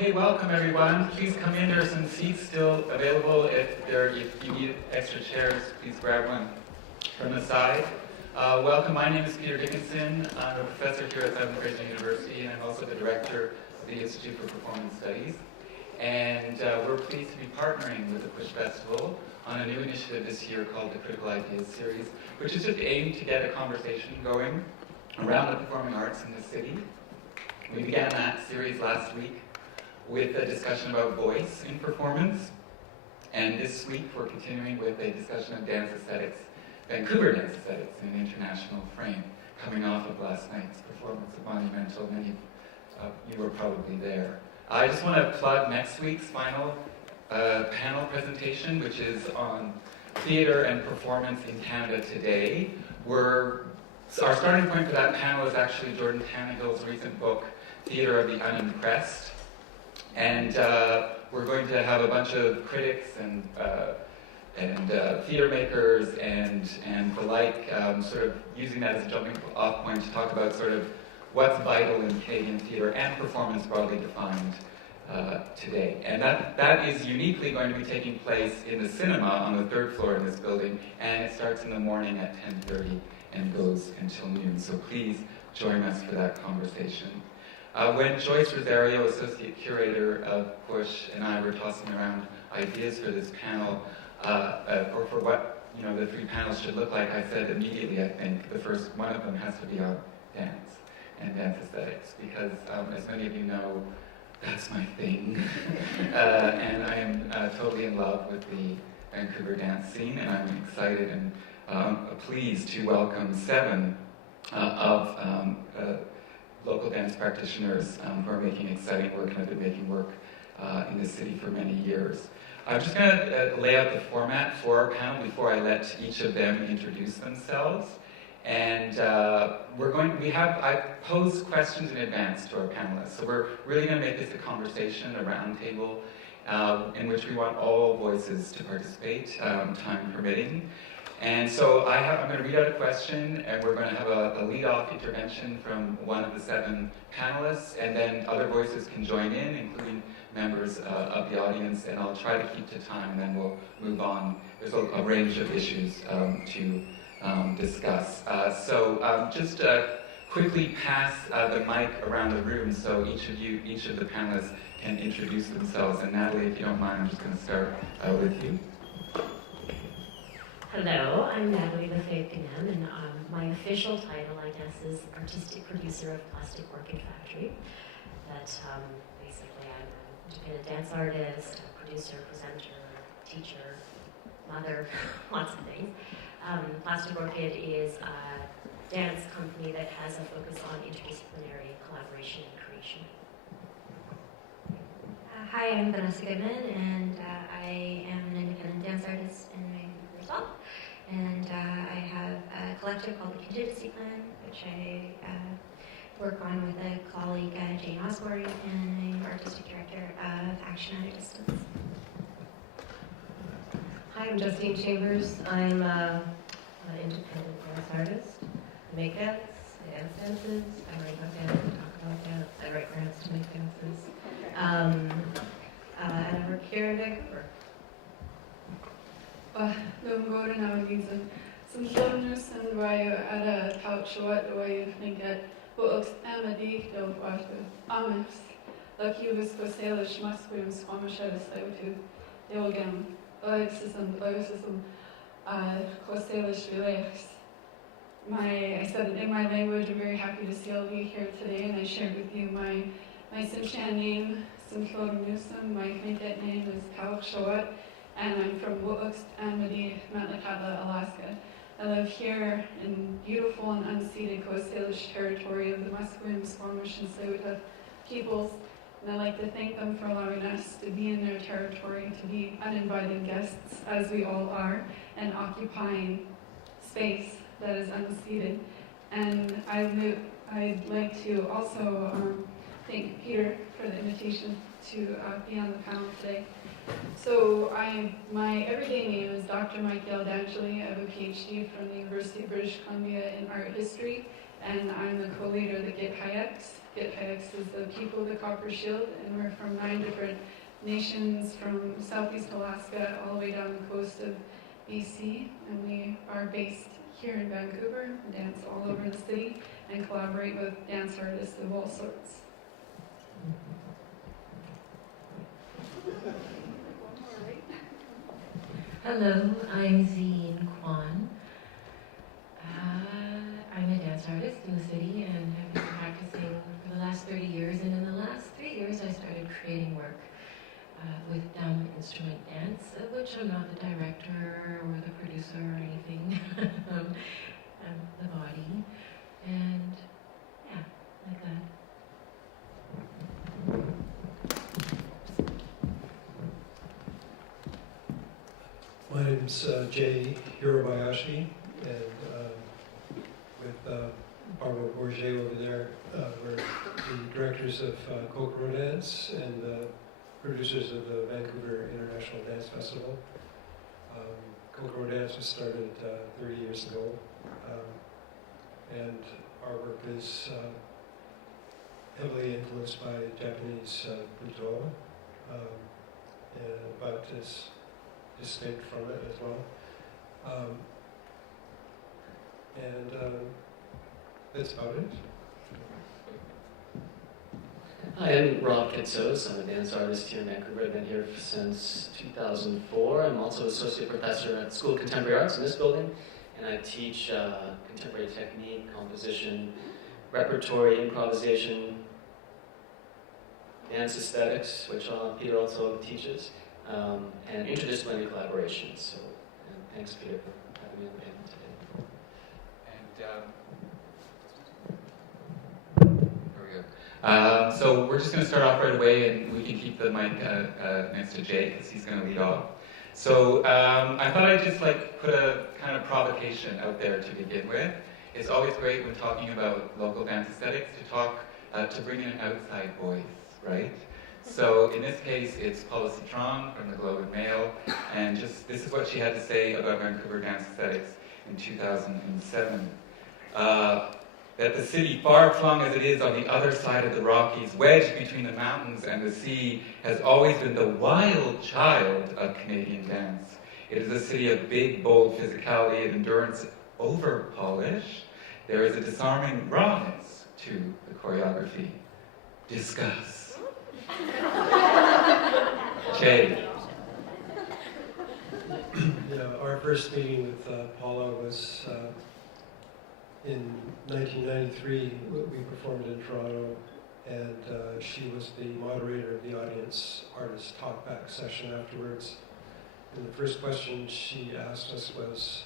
Okay, welcome everyone. Please come in. There are some seats still available. If you need extra chairs, please grab one from the side. Welcome. My name is Peter Dickinson. I'm a professor here at Southern Fraser University, and I'm also the director of the Institute for Performance Studies. And we're pleased to be partnering with the PuSh Festival on a new initiative this year called the Critical Ideas Series, which is just aimed to get a conversation going around the performing arts in the city. We began that series last week with a discussion about voice in performance, and this week we're continuing with a discussion of dance aesthetics, Vancouver dance aesthetics in an international frame, coming off of last night's performance of Monumental. Many of you were probably there. I just want to plug next week's final panel presentation, which is on theatre and performance in Canada today. Our starting point for that panel is actually Jordan Tannehill's recent book, Theatre of the Unimpressed. And we're going to have a bunch of critics and theatre makers and the like, sort of using that as a jumping off point to talk about sort of what's vital in Canadian theatre and performance broadly defined today. And that is uniquely going to be taking place in the cinema on the third floor in this building, and it starts in the morning at 10:30 and goes until noon. So please join us for that conversation. When Joyce Rosario, Associate Curator of PuSh, and I were tossing around ideas for this panel, or for what the three panels should look like, I said immediately, I think, the first one of them has to be on dance and dance aesthetics, because as many of you know, that's my thing. And I am totally in love with the Vancouver dance scene, and I'm excited and pleased to welcome 7 of local dance practitioners who are making exciting work and have been making work in the city for many years. I'm just going to lay out the format for our panel before I let each of them introduce themselves. And I posed questions in advance to our panelists. So we're really going to make this a conversation, a roundtable, in which we want all voices to participate, time permitting. And so I'm going to read out a question, and we're going to have a lead-off intervention from one of the 7 panelists, and then other voices can join in, including members of the audience, and I'll try to keep to time, and then we'll move on. There's a range of issues to discuss. Just quickly pass the mic around the room so each of the panelists can introduce themselves. And Natalie, if you don't mind, I'm just going to start with you. Hello, I'm Natalie LeFebvre Gnam, and my official title, I guess, is Artistic Producer of Plastic Orchid Factory. That basically I'm an independent dance artist, producer, presenter, teacher, mother, lots of things. Plastic Orchid is a dance company that has a focus on interdisciplinary collaboration and creation. Hi, I'm Vanessa Goodman, and I am an independent dance artist in Vancouver as well. And I have a collective called the Contingency Plan, which I work on with a colleague, Jane Osborne, and I'm artistic director of Action at a Distance. Hi, I'm Justine Chambers. I'm an independent dance artist. I make dance, I dance dances, I write about dance, I talk about dance, I write grants to make dances. And I work here in Vancouver. Noem Gordon Avagizan. Some children's and why at a pouch what the way you think that books Amadi don't wash the Amis. Like you was for sailors must be Squamish at a slave to Ilgam. Lexism, Corsalish relax. I said in my language, I'm very happy to see all of you here today, and I shared with you my Simshan name, Simchod Newsom. My Thinket name is Kauch Shawat, and I'm from Wookst, Amity, Metlakatla, Alaska. I live here in beautiful and unceded Coast Salish territory of the Musqueam, Squamish, and Tsleil-Waututh peoples, and I'd like to thank them for allowing us to be in their territory, to be uninvited guests, as we all are, and occupying space that is unceded. And I'd like to also thank Peter for the invitation to be on the panel today. So my everyday name is Dr. Mique'l. Dangeli. I have a PhD from the University of British Columbia in art history, and I'm the co-leader of the Hayetsk, get Hayetsk is the people of the Copper Shield, and we're from 9 different nations from southeast Alaska all the way down the coast of BC, and we are based here in Vancouver, dance all over the city, and collaborate with dance artists of all sorts. Hello, I'm Ziyian Kwan. I'm a dance artist in the city and have been practicing for the last 30 years. And in the last 3 years, I started creating work with dumb instrument dance, of which I'm not the director or the producer or anything. I'm the body. And yeah, like that. My name's Hirabayashi, and with Barbara Bourget over there, we're the directors of Kokoro Dance and the producers of the Vancouver International Dance Festival. Kokoro Dance was started 30 years ago, and our work is heavily influenced by Japanese Buto, but is distinct from it as well. That's about it. Hi, I'm Rob Kitsos. I'm a dance artist here in Vancouver. I've been here since 2004. I'm also associate professor at School of Contemporary Arts in this building, and I teach contemporary technique, composition, repertory, improvisation, dance aesthetics, which Peter also teaches, and interdisciplinary collaboration. So, thanks, Peter, for having me on the panel today. And there we go. So we're just going to start off right away, and we can keep the mic next to Jay because he's going to lead off. So I thought I'd just put a kind of provocation out there to begin with. It's always great when talking about local dance aesthetics to bring in an outside voice, right? So in this case, it's Paula Citron from the Globe and Mail, and this is what she had to say about Vancouver dance aesthetics in 2007. That the city, far flung as it is on the other side of the Rockies, wedged between the mountains and the sea, has always been the wild child of Canadian dance. It is a city of big, bold physicality and endurance over polish. There is a disarming rawness to the choreography. Discuss. Jay. Yeah, our first meeting with Paula was in 1993. We performed in Toronto, and she was the moderator of the audience artist talkback session afterwards. And the first question she asked us was,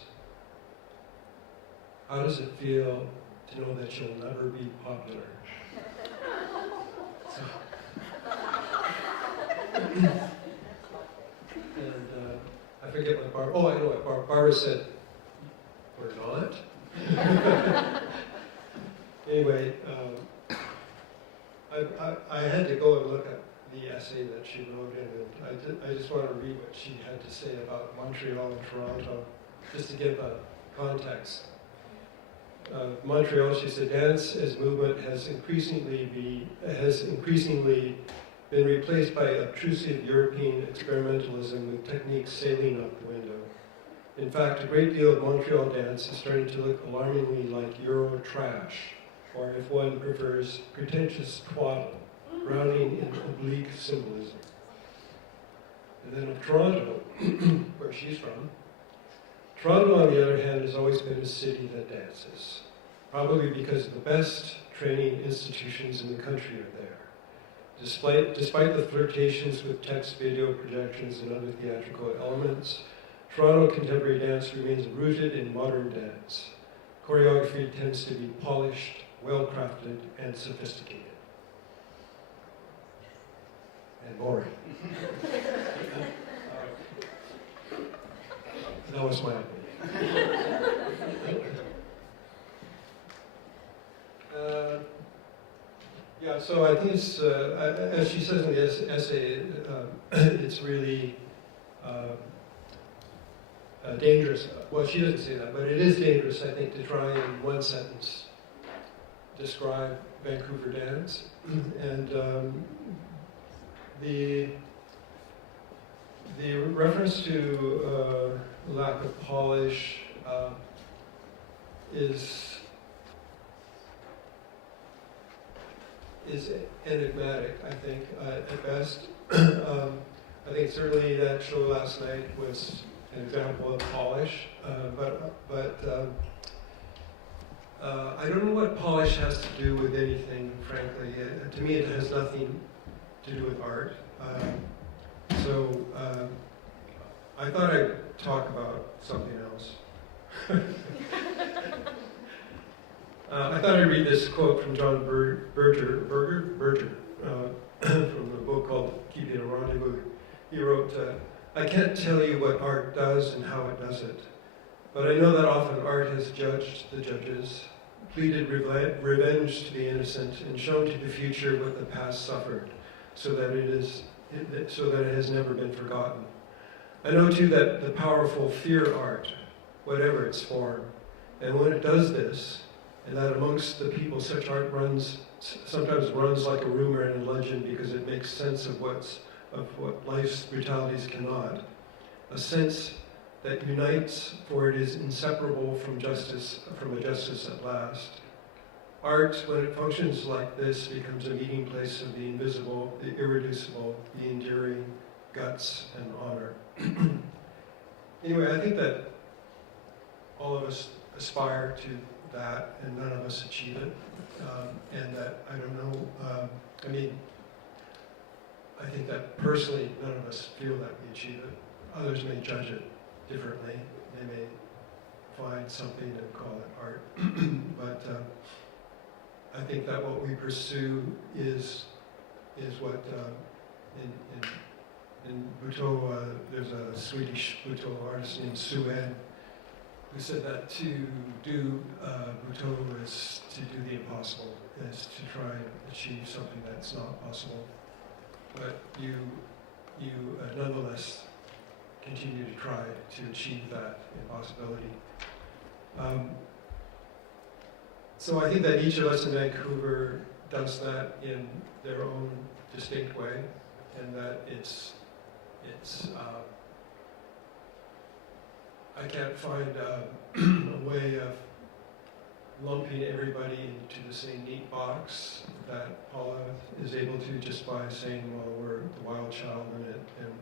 how does it feel to know that you'll never be popular? So, and I forget what Barbara, I know what Barbara said, we're not. Anyway, I had to go and look at the essay that she wrote in, and I just want to read what she had to say about Montreal and Toronto, just to give a context. Montreal, she said, dance as movement has increasingly been replaced by obtrusive European experimentalism with techniques sailing out the window. In fact, a great deal of Montreal dance is starting to look alarmingly like Euro trash, or if one prefers, pretentious twaddle, drowning in oblique symbolism. And then of Toronto, where she's from, Toronto, on the other hand, has always been a city that dances, probably because the best training institutions in the country are there. Despite the flirtations with text, video, projections, and other theatrical elements, Toronto contemporary dance remains rooted in modern dance. Choreography tends to be polished, well-crafted, and sophisticated. And boring. That was my opinion. Yeah, so I think it's, as she says in the essay, it's really dangerous. Well, she doesn't say that, but it is dangerous, I think, to try in one sentence describe Vancouver dance, and the reference to lack of polish is enigmatic, I think, at best. I think certainly that show last night was an example of polish, but I don't know what polish has to do with anything, frankly. To me, it has nothing to do with art. So I thought I'd talk about something else. I thought I'd read this quote from John Berger, from a book called Keeping a Rendezvous. He wrote, "I can't tell you what art does and how it does it, but I know that often art has judged the judges, pleaded revenge to the innocent, and shown to the future what the past suffered, so that it has never been forgotten. I know too that the powerful fear art, whatever its form, and when it does this, and that amongst the people such art sometimes runs like a rumor and a legend because it makes sense of what life's brutalities cannot, a sense that unites, for it is inseparable from a justice at last. Art, when it functions like this, becomes a meeting place of the invisible, the irreducible, the enduring, guts and honor." Anyway, I think that all of us aspire to that, and none of us achieve it. And that, I don't know, I think that personally, none of us feel that we achieve it. Others may judge it differently. They may find something and call it art. But I think that what we pursue is what in Butoh, there's a Swedish Butoh artist named Ziyian who said that to do Butoh is to do the impossible, is to try and achieve something that's not possible. But you nonetheless continue to try to achieve that impossibility. So I think that each of us in Vancouver does that in their own distinct way, and that it's I can't find a way of lumping everybody into the same neat box that Paula is able to just by saying, well, we're the wild child in it, and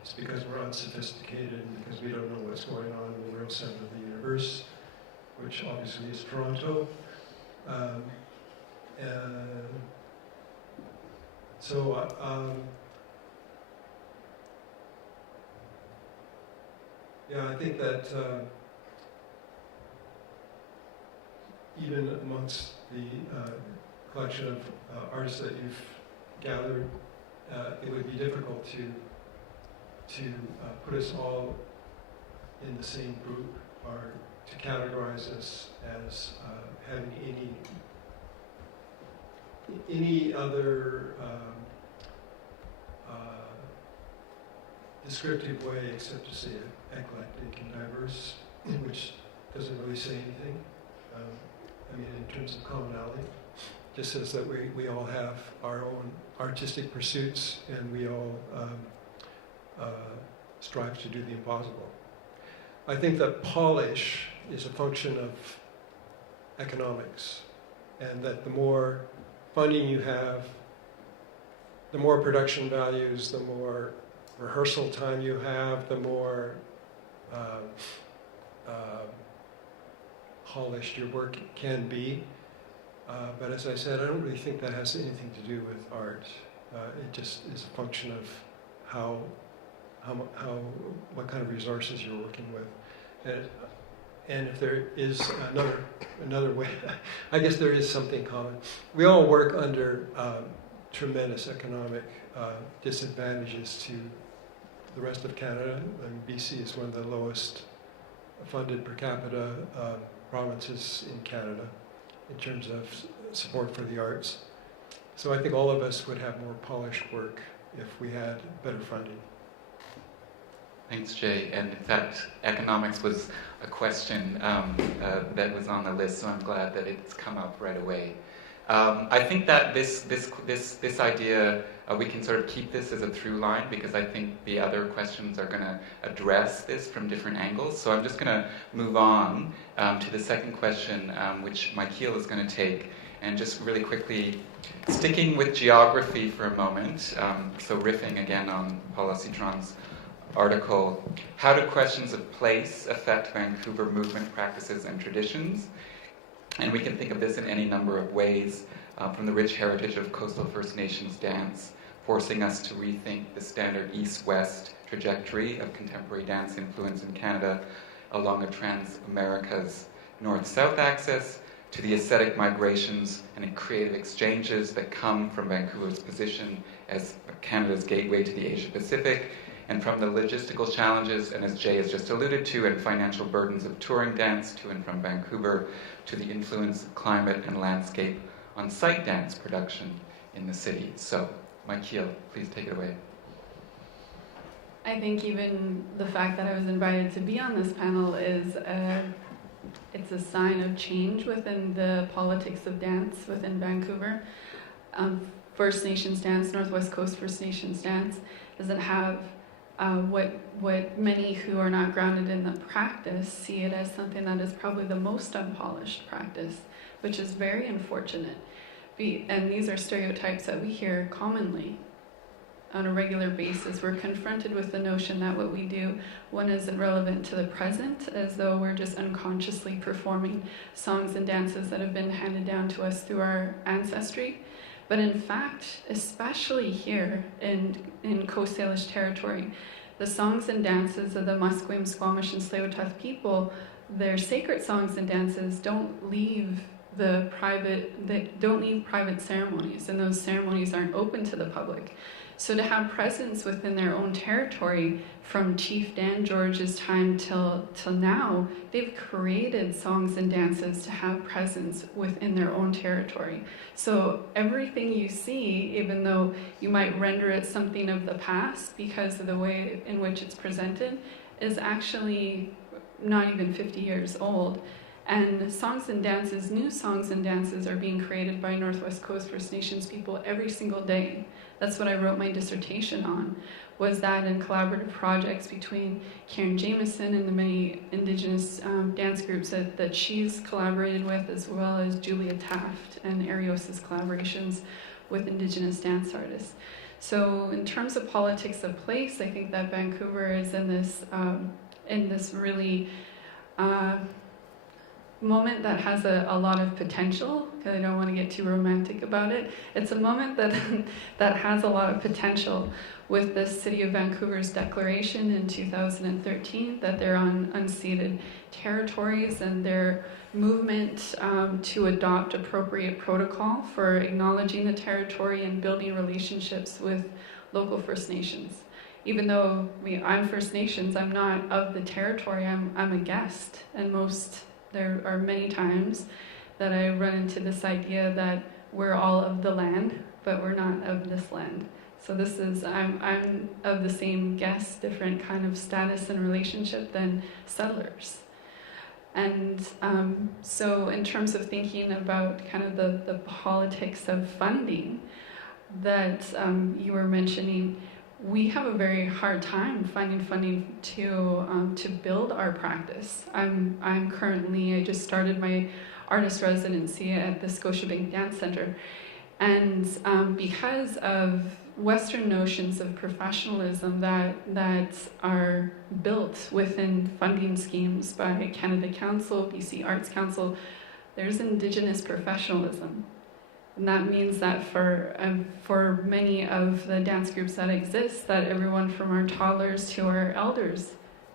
it's because we're unsophisticated and because we don't know what's going on in the real center of the universe, which obviously is Toronto. Yeah, I think that even amongst the collection of artists that you've gathered, it would be difficult to put us all in the same group or to categorize us as having any other descriptive way except to say eclectic and diverse, which doesn't really say anything. In terms of commonality, just says that we all have our own artistic pursuits and we all strive to do the impossible. I think that polish is a function of economics, and that the more funding you have, the more production values, the more rehearsal time you have, the more polished your work can be. But as I said, I don't really think that has anything to do with art. It just is a function of what kind of resources you're working with. And if there is another way, I guess there is something common. We all work under tremendous economic disadvantages to the rest of Canada. BC is one of the lowest funded per capita provinces in Canada in terms of support for the arts. So I think all of us would have more polished work if we had better funding. Thanks, Jay. And in fact, economics was a question that was on the list, so I'm glad that it's come up right away. I think that this idea, we can sort of keep this as a through line, because I think the other questions are going to address this from different angles. So I'm just going to move on to the second question, which Mique'l is going to take, and just really quickly sticking with geography for a moment. So riffing again on Paula Citron's article, how do questions of place affect Vancouver movement practices and traditions? And we can think of this in any number of ways, from the rich heritage of coastal First Nations dance, forcing us to rethink the standard east-west trajectory of contemporary dance influence in Canada along a Trans-America's north-south axis, to the aesthetic migrations and creative exchanges that come from Vancouver's position as Canada's gateway to the Asia-Pacific, and from the logistical challenges, and as Jay has just alluded to, and financial burdens of touring dance to and from Vancouver, to the influence of climate and landscape on site dance production in the city. So, Mique'l, please take it away. I think even the fact that I was invited to be on this panel is it's a sign of change within the politics of dance within Vancouver. First Nations dance, Northwest Coast First Nations dance, doesn't have what many who are not grounded in the practice see it as something that is probably the most unpolished practice, which is very unfortunate. And these are stereotypes that we hear commonly on a regular basis. We're confronted with the notion that what we do, one, isn't relevant to the present, as though we're just unconsciously performing songs and dances that have been handed down to us through our ancestry. But in fact, especially here in Coast Salish territory, the songs and dances of the Musqueam, Squamish, and Tsleil-Waututh people, their sacred songs and dances don't leave private ceremonies, and those ceremonies aren't open to the public. So to have presence within their own territory, from Chief Dan George's time till now, they've created songs and dances to have presence within their own territory. So everything you see, even though you might render it something of the past because of the way in which it's presented, is actually not even 50 years old. And songs and dances, new songs and dances, are being created by Northwest Coast First Nations people every single day. That's what I wrote my dissertation on, was that in collaborative projects between Karen Jameson and the many Indigenous dance groups that she's collaborated with, as well as Julia Taft and Arios's collaborations with Indigenous dance artists. So in terms of politics of place, I think that Vancouver is in this really moment that has a lot of potential, because I don't want to get too romantic about it. It's a moment that has a lot of potential, with the City of Vancouver's declaration in 2013 that they're on unceded territories, and their movement to adopt appropriate protocol for acknowledging the territory and building relationships with local First Nations. Even though I'm First Nations, I'm not of the territory, I'm a guest, and there are many times that I run into this idea that we're all of the land, but we're not of this land. So I'm of the same guest, different kind of status and relationship than settlers. And so in terms of thinking about kind of the politics of funding that you were mentioning, we have a very hard time finding funding to build our practice. I just started my artist residency at the Scotiabank Dance Center, and because of Western notions of professionalism that are built within funding schemes by Canada Council, BC Arts Council, there's Indigenous professionalism. And that means that for many of the dance groups that exist, that everyone from our toddlers to our elders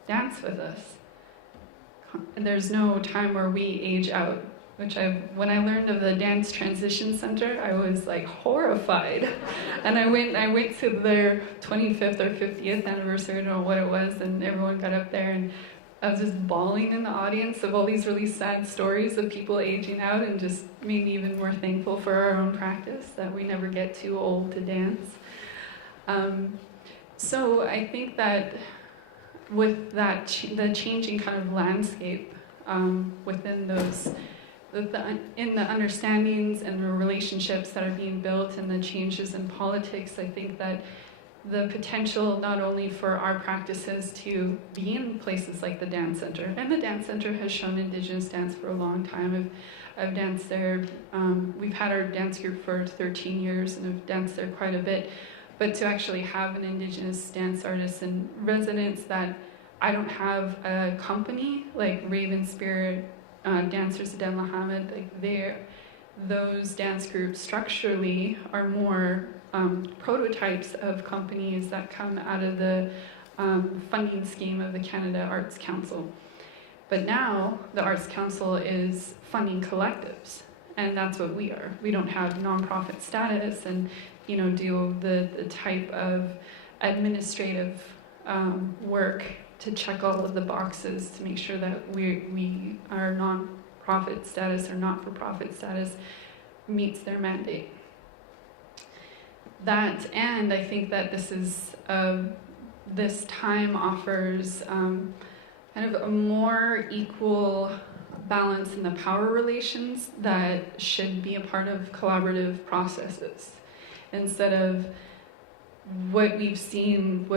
dance with us. And there's no time where we age out, when I learned of the Dance Transition Center, I was like horrified. And I went to their 25th or 50th anniversary, I don't know what it was, and everyone got up there, and I was just bawling in the audience of all these really sad stories of people aging out, and just made me even more thankful for our own practice, that we never get too old to dance. So I think that with that, the changing kind of landscape within those in the understandings and the relationships that are being built and the changes in politics, I think that the potential not only for our practices to be in places like the dance center, and the dance center has shown Indigenous dance for a long time. I've danced there. We've had our dance group for 13 years and have danced there quite a bit. But to actually have an Indigenous dance artist in residence, that I don't have a company like Raven Spirit, Dancers of Den Mohammed, like those dance groups structurally are more prototypes of companies that come out of the funding scheme of the Canada Arts Council. But now the Arts Council is funding collectives, and that's what we are. We don't have nonprofit status and do the type of administrative work to check all of the boxes to make sure that we our non-profit status or not-for-profit status meets their mandate. That, and I think that this time offers kind of a more equal balance in the power relations that should be a part of collaborative processes, instead of what I've seen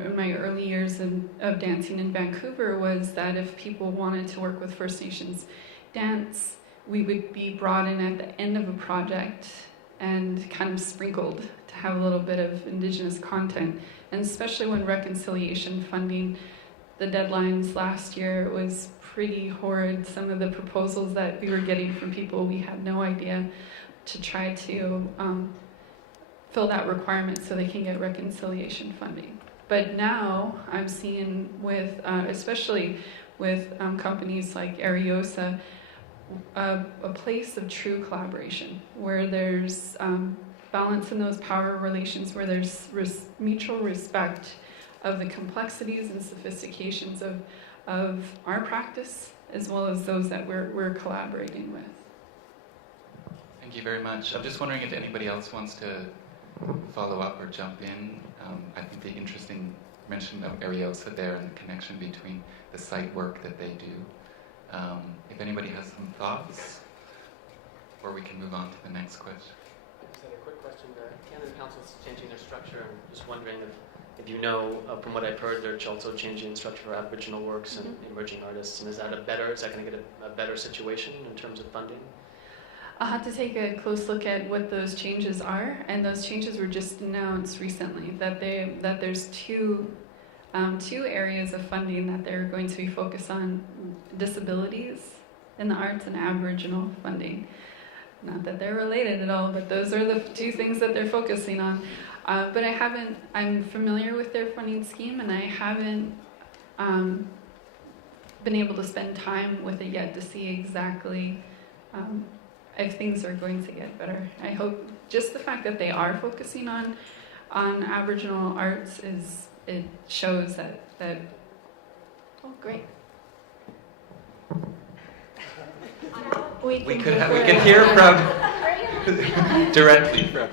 in my early years of dancing in Vancouver was that if people wanted to work with First Nations dance, we would be brought in at the end of a project and kind of sprinkled to have a little bit of Indigenous content. And especially when reconciliation funding, the deadlines last year, it was pretty horrid. Some of the proposals that we were getting from people, we had no idea, to try to fill that requirement so they can get reconciliation funding. But now I'm seeing with, especially with companies like Ariosa, a place of true collaboration where there's balance in those power relations, where there's mutual respect of the complexities and sophistications of our practice as well as those that we're collaborating with. Thank you very much. I'm just wondering if anybody else wants to follow up or jump in. I think the interesting mention of Ariosa there and the connection between the site work that they do. If anybody has some thoughts, or we can move on to the next question. I just had a quick question. Canada Council is changing their structure. I'm just wondering if you know, from what I've heard, they're also changing the structure for Aboriginal works and emerging artists. And is that going to get a better situation in terms of funding? I'll have to take a close look at what those changes are, and those changes were just announced recently, that there's two areas of funding that they're going to be focused on: disabilities in the arts and Aboriginal funding. Not that they're related at all, but those are the two things that they're focusing on. But I'm familiar with their funding scheme, and I haven't been able to spend time with it yet to see exactly if things are going to get better. I hope just the fact that they are focusing on Aboriginal arts it shows that oh, great. We can hear from directly from.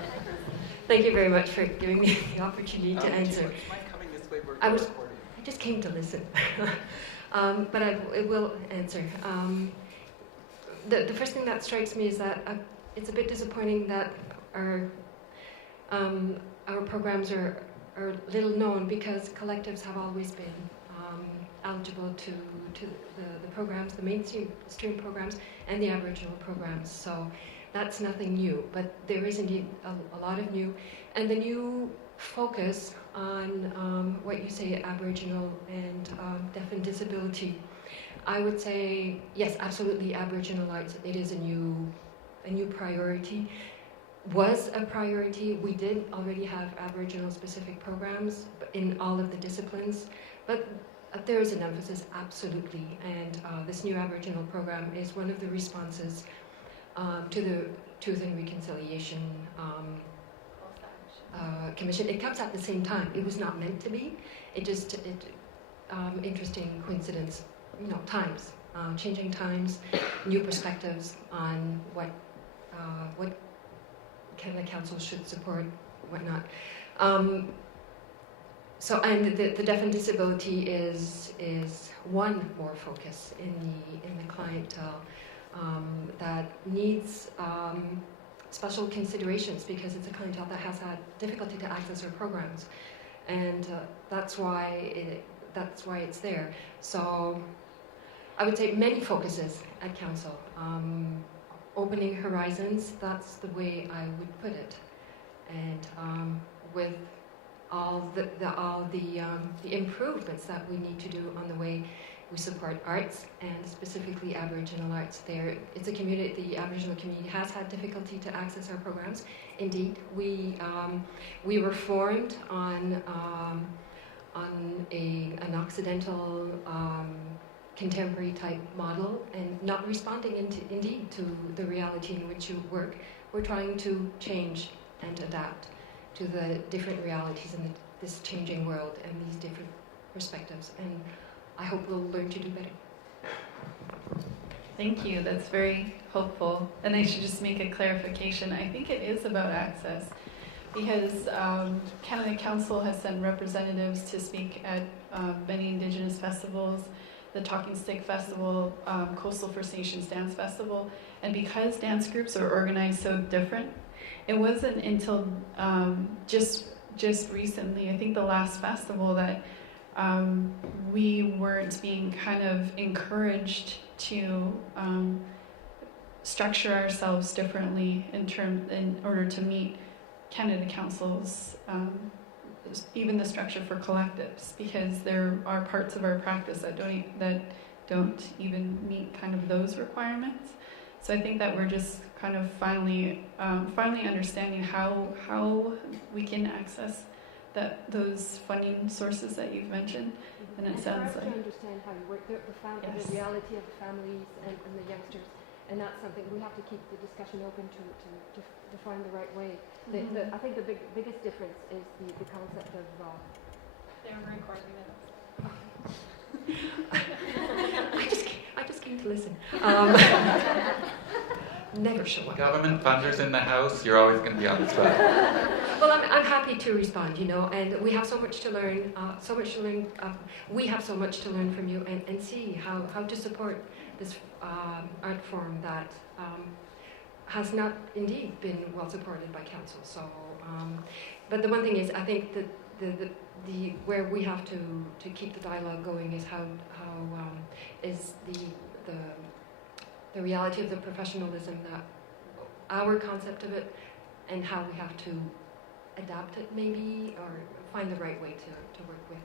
Thank you very much for giving me the opportunity to answer. I just came to listen, but I will answer. The first thing that strikes me is that it's a bit disappointing that our programs are little known, because collectives have always been eligible to the programs, the mainstream programs, and the Aboriginal programs. So that's nothing new, but there is indeed a lot of new. And the new focus on what you say, Aboriginal and deaf and disability, I would say, yes, absolutely, Aboriginal arts, it is a new priority. Was a priority. We did already have Aboriginal specific programs in all of the disciplines, but there is an emphasis, absolutely, and this new Aboriginal program is one of the responses to the Truth and Reconciliation Commission. It comes at the same time. It was not meant to be. Interesting coincidence. Times, changing times, new perspectives on what Canada Council should support, whatnot. So, and the deaf and disability is one more focus in the clientele. that needs special considerations because it's a clientele that has had difficulty to access our programs, and that's why it's there. So I would say many focuses at council. Opening horizons, that's the way I would put it, and with all the improvements that we need to do on the way we support arts, and specifically Aboriginal arts. It's a community. The Aboriginal community has had difficulty to access our programs. Indeed, we were formed on an Occidental contemporary type model, and not responding indeed to the reality in which you work. We're trying to change and adapt to the different realities in this changing world and these different perspectives. And I hope we'll learn to do better. Thank you. That's very helpful. And I should just make a clarification. I think it is about access, because Canada Council has sent representatives to speak at many Indigenous festivals, the Talking Stick Festival, Coastal First Nations Dance Festival, and because dance groups are organized so different, it wasn't until just recently, I think the last festival, that we weren't being kind of encouraged to structure ourselves differently in order to meet Canada Council's even the structure for collectives, because there are parts of our practice that don't even meet kind of those requirements. So I think that we're just kind of finally understanding how we can access those funding sources that you've mentioned. And it sounds like to understand how you work, the Yes. reality of the families and the youngsters, and that's something we have to keep the discussion open to find the right way. I think the biggest difference is the concept of. They were recording it. I just came to listen. Never show up. Government funders in the house, you're always going to be on the spot. Well, I'm happy to respond, and we have so much to learn. We have so much to learn from you, and see how to support this art form that has not indeed been well supported by council. So, but the one thing is, I think that the where we have to keep the dialogue going is how is the reality of the professionalism, that our concept of it, and how we have to adapt it maybe, or find the right way to work with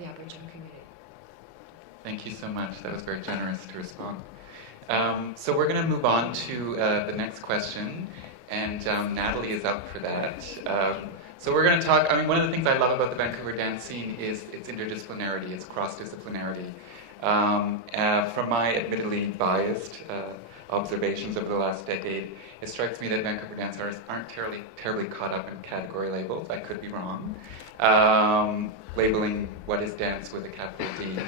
the Aboriginal community. Thank you so much. That was very generous to respond. So we're going to move on to the next question, and Natalie is up for that. So we're going to talk, one of the things I love about the Vancouver dance scene is its interdisciplinarity, its cross-disciplinarity. From my admittedly biased observations over the last decade, it strikes me that Vancouver dance artists aren't terribly caught up in category labels. I could be wrong. Labeling what is dance with a capital D.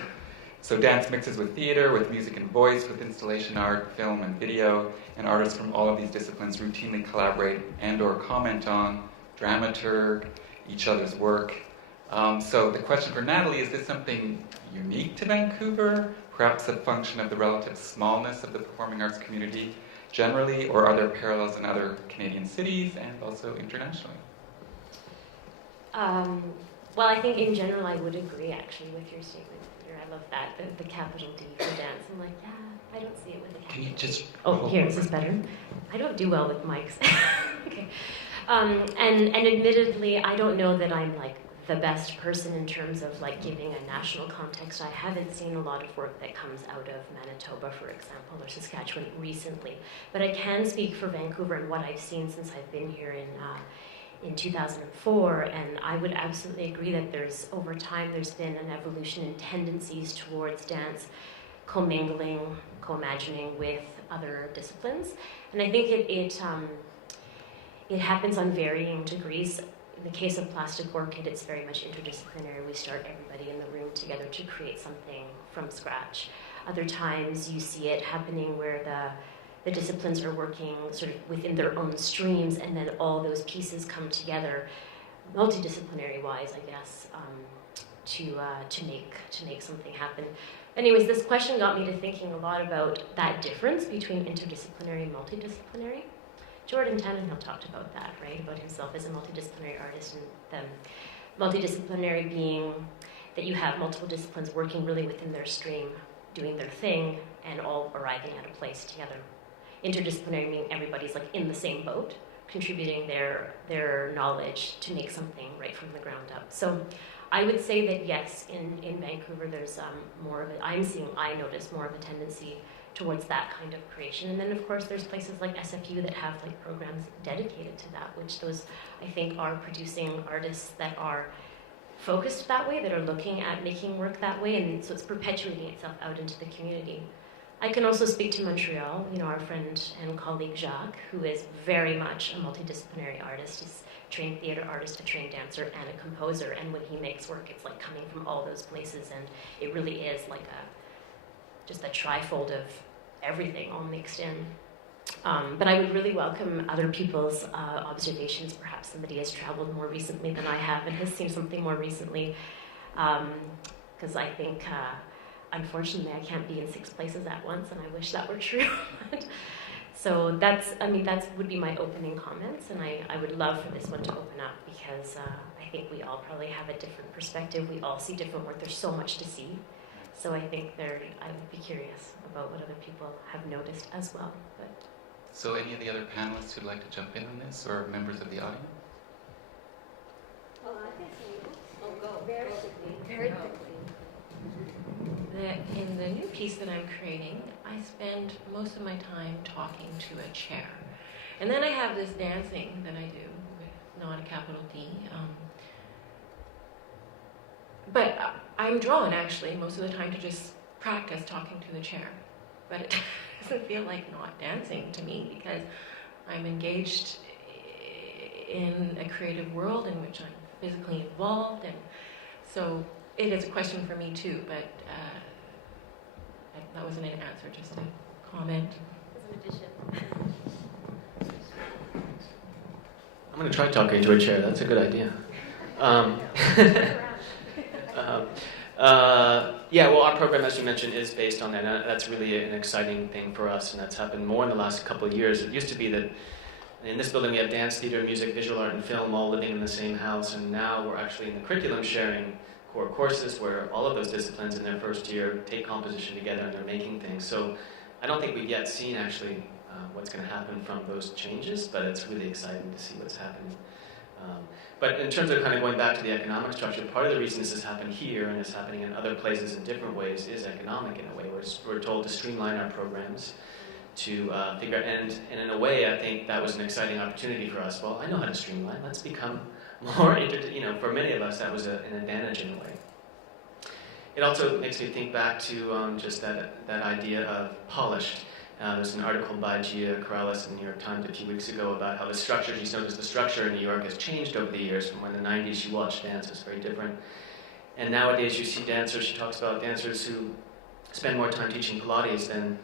So dance mixes with theater, with music and voice, with installation art, film and video, and artists from all of these disciplines routinely collaborate and or comment on, dramaturg, each other's work. So the question for Natalie, is this something unique to Vancouver, perhaps a function of the relative smallness of the performing arts community generally, or are there parallels in other Canadian cities and also internationally? Well, I think in general I would agree actually with your statement. I love that, the capital D for dance. I'm like, yeah, I don't see it with a capital Can you just... Oh, here, is this better? I don't do well with mics. Okay. And admittedly, I don't know that I'm like the best person in terms of like giving a national context. I haven't seen a lot of work that comes out of Manitoba, for example, or Saskatchewan recently. But I can speak for Vancouver and what I've seen since I've been here in 2004, and I would absolutely agree that over time there's been an evolution in tendencies towards dance commingling, co-imagining with other disciplines. And I think it happens on varying degrees. In the case of Plastic Orchid, it's very much interdisciplinary. We start everybody in the room together to create something from scratch. Other times you see it happening where the disciplines are working sort of within their own streams, and then all those pieces come together, multidisciplinary-wise, I guess, to make something happen. Anyways, this question got me to thinking a lot about that difference between interdisciplinary and multidisciplinary. Jordan Tannenhill talked about that, right? About himself as a multidisciplinary artist, and the multidisciplinary being that you have multiple disciplines working really within their stream, doing their thing, and all arriving at a place together. Interdisciplinary meaning everybody's like in the same boat, contributing their knowledge to make something right from the ground up. So I would say that yes, in Vancouver there's more of it. I notice more of a tendency towards that kind of creation. And then of course there's places like SFU that have like programs dedicated to that, which those I think are producing artists that are focused that way, that are looking at making work that way, and so it's perpetuating itself out into the community. I can also speak to Montreal, our friend and colleague Jacques, who is very much a multidisciplinary artist. He's a trained theater artist, a trained dancer, and a composer, and when he makes work, it's like coming from all those places, and it really is like just a trifold of everything all mixed in. But I would really welcome other people's observations. Perhaps somebody has traveled more recently than I have and has seen something more recently, because I think, unfortunately, I can't be in 6 places at once, and I wish that were true. So that would be my opening comments, and I would love for this one to open up, because I think we all probably have a different perspective. We all see different work. There's so much to see. So I think I would be curious about what other people have noticed as well. But so any of the other panelists who'd like to jump in on this, or members of the audience? Well, I think I'll go very quickly. Very quickly. In the new piece that I'm creating, I spend most of my time talking to a chair. And then I have this dancing that I do with not a capital D. But I'm drawn, actually, most of the time to just practice talking to the chair. But it doesn't feel like not dancing to me, because I'm engaged in a creative world in which I'm physically involved, and so it is a question for me too, but that wasn't an answer, just a comment. as an addition. I'm going to try talking to a chair. That's a good idea. Yeah, well, our program, as you mentioned, is based on that. And that's really an exciting thing for us, and that's happened more in the last couple of years. It used to be that in this building we have dance, theater, music, visual art, and film all living in the same house, and now we're actually in the curriculum sharing core courses where all of those disciplines in their first year take composition together and they're making things. So I don't think we've yet seen actually what's going to happen from those changes, but it's really exciting to see what's happening. But in terms of kind of going back to the economic structure, part of the reason this has happened here and is happening in other places in different ways is economic in a way. We're told to streamline our programs, to figure out, and in a way I think that was an exciting opportunity for us. Well, I know how to streamline, let's become more, for many of us that was an advantage in a way. It also makes me think back to just that idea of polished. There's an article by Gia Corrales in the New York Times a few weeks ago about how the structure, she's noticed the structure in New York has changed over the years. From when in the 90s she watched dance, it's very different. And nowadays you see dancers, she talks about dancers who spend more time teaching Pilates than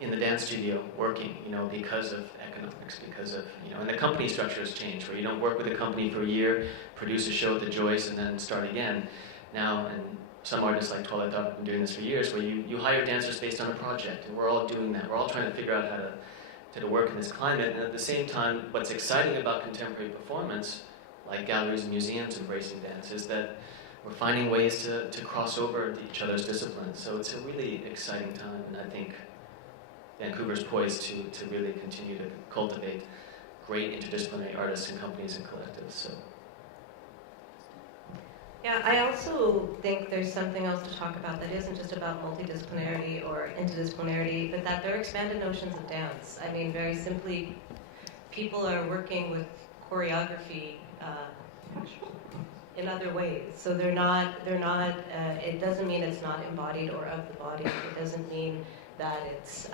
in the dance studio working, because of economics, because of, and the company structure has changed, where you don't work with a company for a year, produce a show at the Joyce, and then start again. Now, and some artists like Toilet Dog have been doing this for years, where you hire dancers based on a project, and we're all doing that. We're all trying to figure out how to work in this climate, and at the same time, what's exciting about contemporary performance, like galleries and museums embracing dance, is that we're finding ways to cross over each other's disciplines. So it's a really exciting time, and I think Vancouver's poised to really continue to cultivate great interdisciplinary artists and companies and collectives. So. Yeah, I also think there's something else to talk about that isn't just about multidisciplinarity or interdisciplinarity, but that there are expanded notions of dance. I mean, very simply, people are working with choreography in other ways. So they're not, it doesn't mean it's not embodied or of the body. It doesn't mean that it's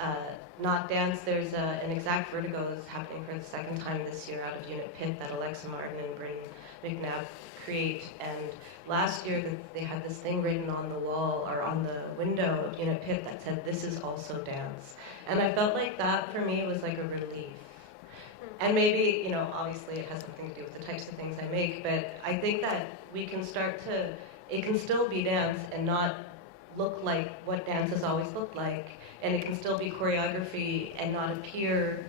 not dance. There's an Exact Vertigo that's happening for the second time this year out of Unit Pit that Alexa Martin and Bryn McNabb create. And last year they had this thing written on the wall or on the window of Unit Pit that said, "This is also dance." And I felt like that for me was like a relief. And maybe, obviously it has something to do with the types of things I make, but I think that we can start to it can still be dance and not look like what dance has always looked like, and it can still be choreography and not appear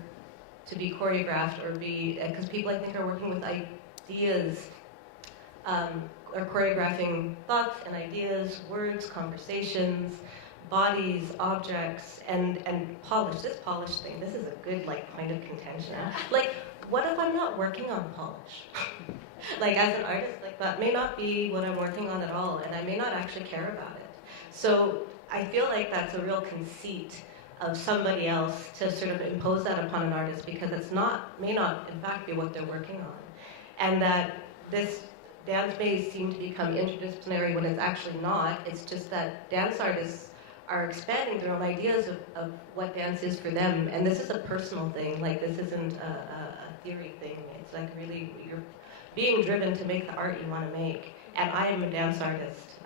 to be choreographed or be, because people I think are working with ideas, are choreographing thoughts and ideas, words, conversations, bodies, objects, and polish. This polish thing, this is a good like point of contention. Like, what if I'm not working on polish? Like, as an artist, like that may not be what I'm working on at all, and I may not actually care about it. So I feel like that's a real conceit of somebody else to sort of impose that upon an artist, because may not in fact be what they're working on. And that this dance may seem to become interdisciplinary when it's actually not. It's just that dance artists are expanding their own ideas of what dance is for them. And this is a personal thing. Like, this isn't a theory thing. It's like really, you're being driven to make the art you want to make. And I am a dance artist.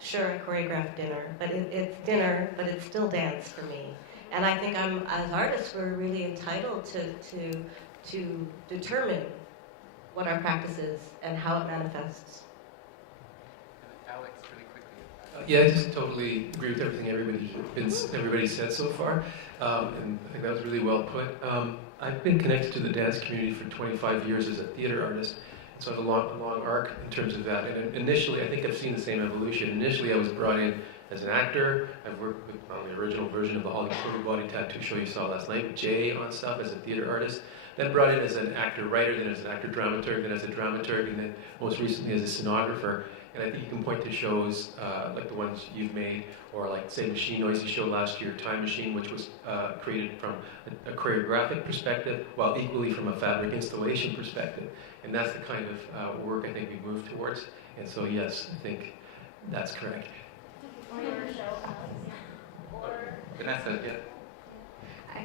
Sure, I choreograph dinner, but it's dinner, but it's still dance for me. And I think as artists, we're really entitled to determine what our practice is and how it manifests. Alex, really quickly. Yeah, I just totally agree with everything everybody said so far, and I think that was really well put. I've been connected to the dance community for 25 years as a theater artist, so I have a long arc in terms of that. And initially, I think I've seen the same evolution. Initially, I was brought in as an actor. I've worked on the original version of the Hollywood Full Body Tattoo show you saw last night with Jay on stuff as a theater artist. Then brought in as an actor-writer, then as an actor-dramaturg, then as a dramaturg, and then most recently as a scenographer. And I think you can point to shows like the ones you've made, or like, say, Machine Noisy show last year, Time Machine, which was created from a choreographic perspective, while equally from a fabric installation perspective. And that's the kind of work I think we've moved towards. And so, yes, I think that's correct. Or your show, Alex. Or Vanessa, yeah.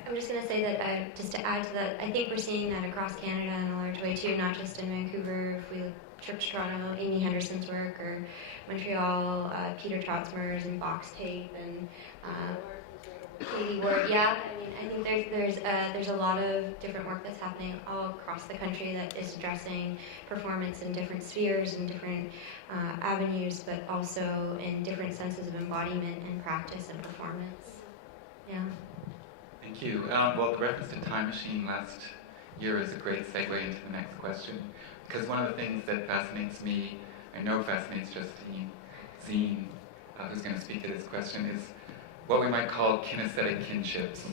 I'm just going to say that, just to add to that, I think we're seeing that across Canada in a large way too, not just in Vancouver. If we trip to Toronto, Amy Henderson's work, or Montreal, Peter Trotsmer's and Box Tape, and Katie Ward. Yeah, I mean, I think there's a lot of different work that's happening all across the country that is addressing performance in different spheres and different avenues, but also in different senses of embodiment and practice and performance. Yeah. Thank you. Well, the reference to Time Machine last year is a great segue into the next question, because one of the things that fascinates me, I know fascinates Justine, Ziyian, who's going to speak to this question, is what we might call kinesthetic kinships.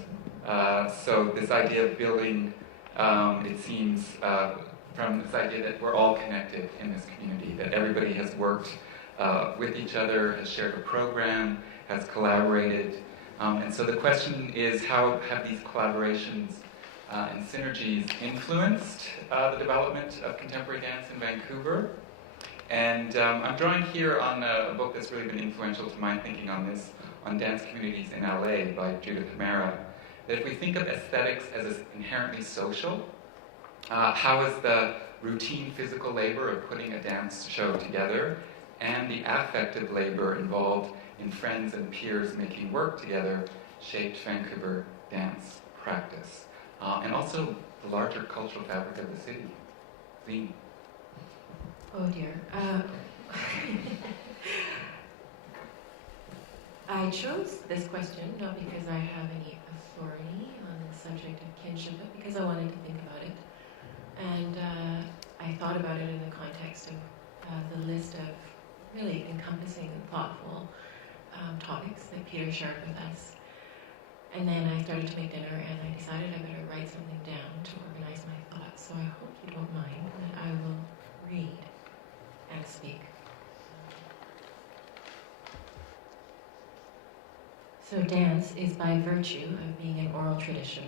So this idea of building, it seems, from this idea that we're all connected in this community, that everybody has worked with each other, has shared a program, has collaborated. And so the question is, how have these collaborations and synergies influenced the development of contemporary dance in Vancouver? And I'm drawing here on a book that's really been influential to my thinking on this, on Dance Communities in LA by Judith Hamera, that if we think of aesthetics as inherently social, how is the routine physical labor of putting a dance show together and the affective labor involved in friends and peers making work together shaped Vancouver dance practice? And also the larger cultural fabric of the city. Ziyian. Oh dear. I chose this question not because I have any authority on the subject of kinship, but because I wanted to think about it. And I thought about it in the context of the list of really encompassing and thoughtful topics that Peter shared with us. And then I started to make dinner, and I decided I better write something down to organize my thoughts. So I hope you don't mind that I will read and speak. So dance is by virtue of being an oral tradition,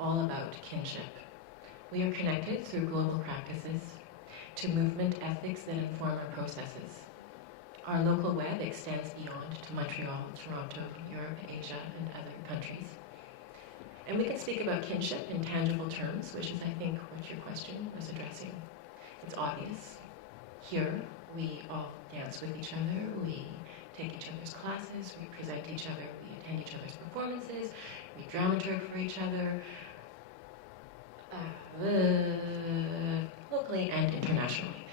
all about kinship. We are connected through global practices to movement ethics that inform our processes. Our local web extends beyond to Montreal, Toronto, Europe, Asia, and other countries. And we can speak about kinship in tangible terms, which is, I think, what your question was addressing. It's obvious. Here, we all dance with each other, we take each other's classes, we present each other, we attend each other's performances, we dramaturg for each other, locally and internationally.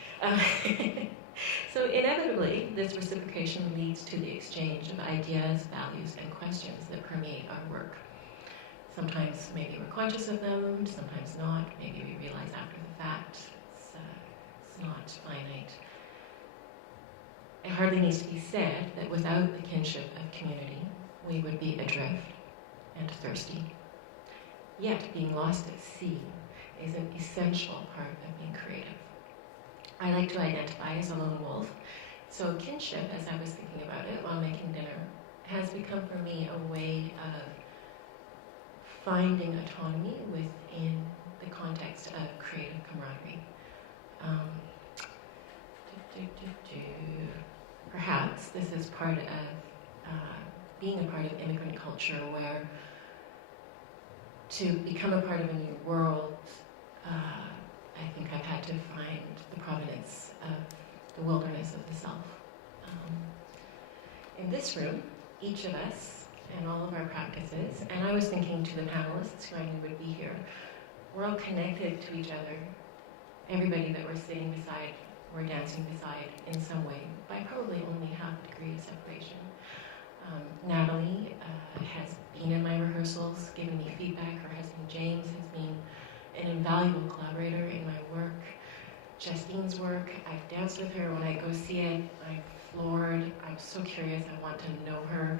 So inevitably, this reciprocation leads to the exchange of ideas, values, and questions that permeate our work. Sometimes maybe we're conscious of them, sometimes not. Maybe we realize after the fact. It's not finite. It hardly needs to be said that without the kinship of community, we would be adrift and thirsty. Yet, being lost at sea is an essential part of being creative. I like to identify as a lone wolf, so kinship, as I was thinking about it while making dinner, has become for me a way of finding autonomy within the context of creative camaraderie. Perhaps this is part of being a part of immigrant culture, where to become a part of a new world, I think I've had to find the provenance of the wilderness of the self. In this room, each of us and all of our practices, and I was thinking to the panelists who I knew would be here, we're all connected to each other. Everybody that we're sitting beside, we're dancing beside in some way, by probably only half a degree of separation. Natalie has been in my rehearsals, given me feedback. Her husband James has been an invaluable collaborator in my work. Justine's work, I've danced with her. When I go see it, I'm floored. I'm so curious. I want to know her.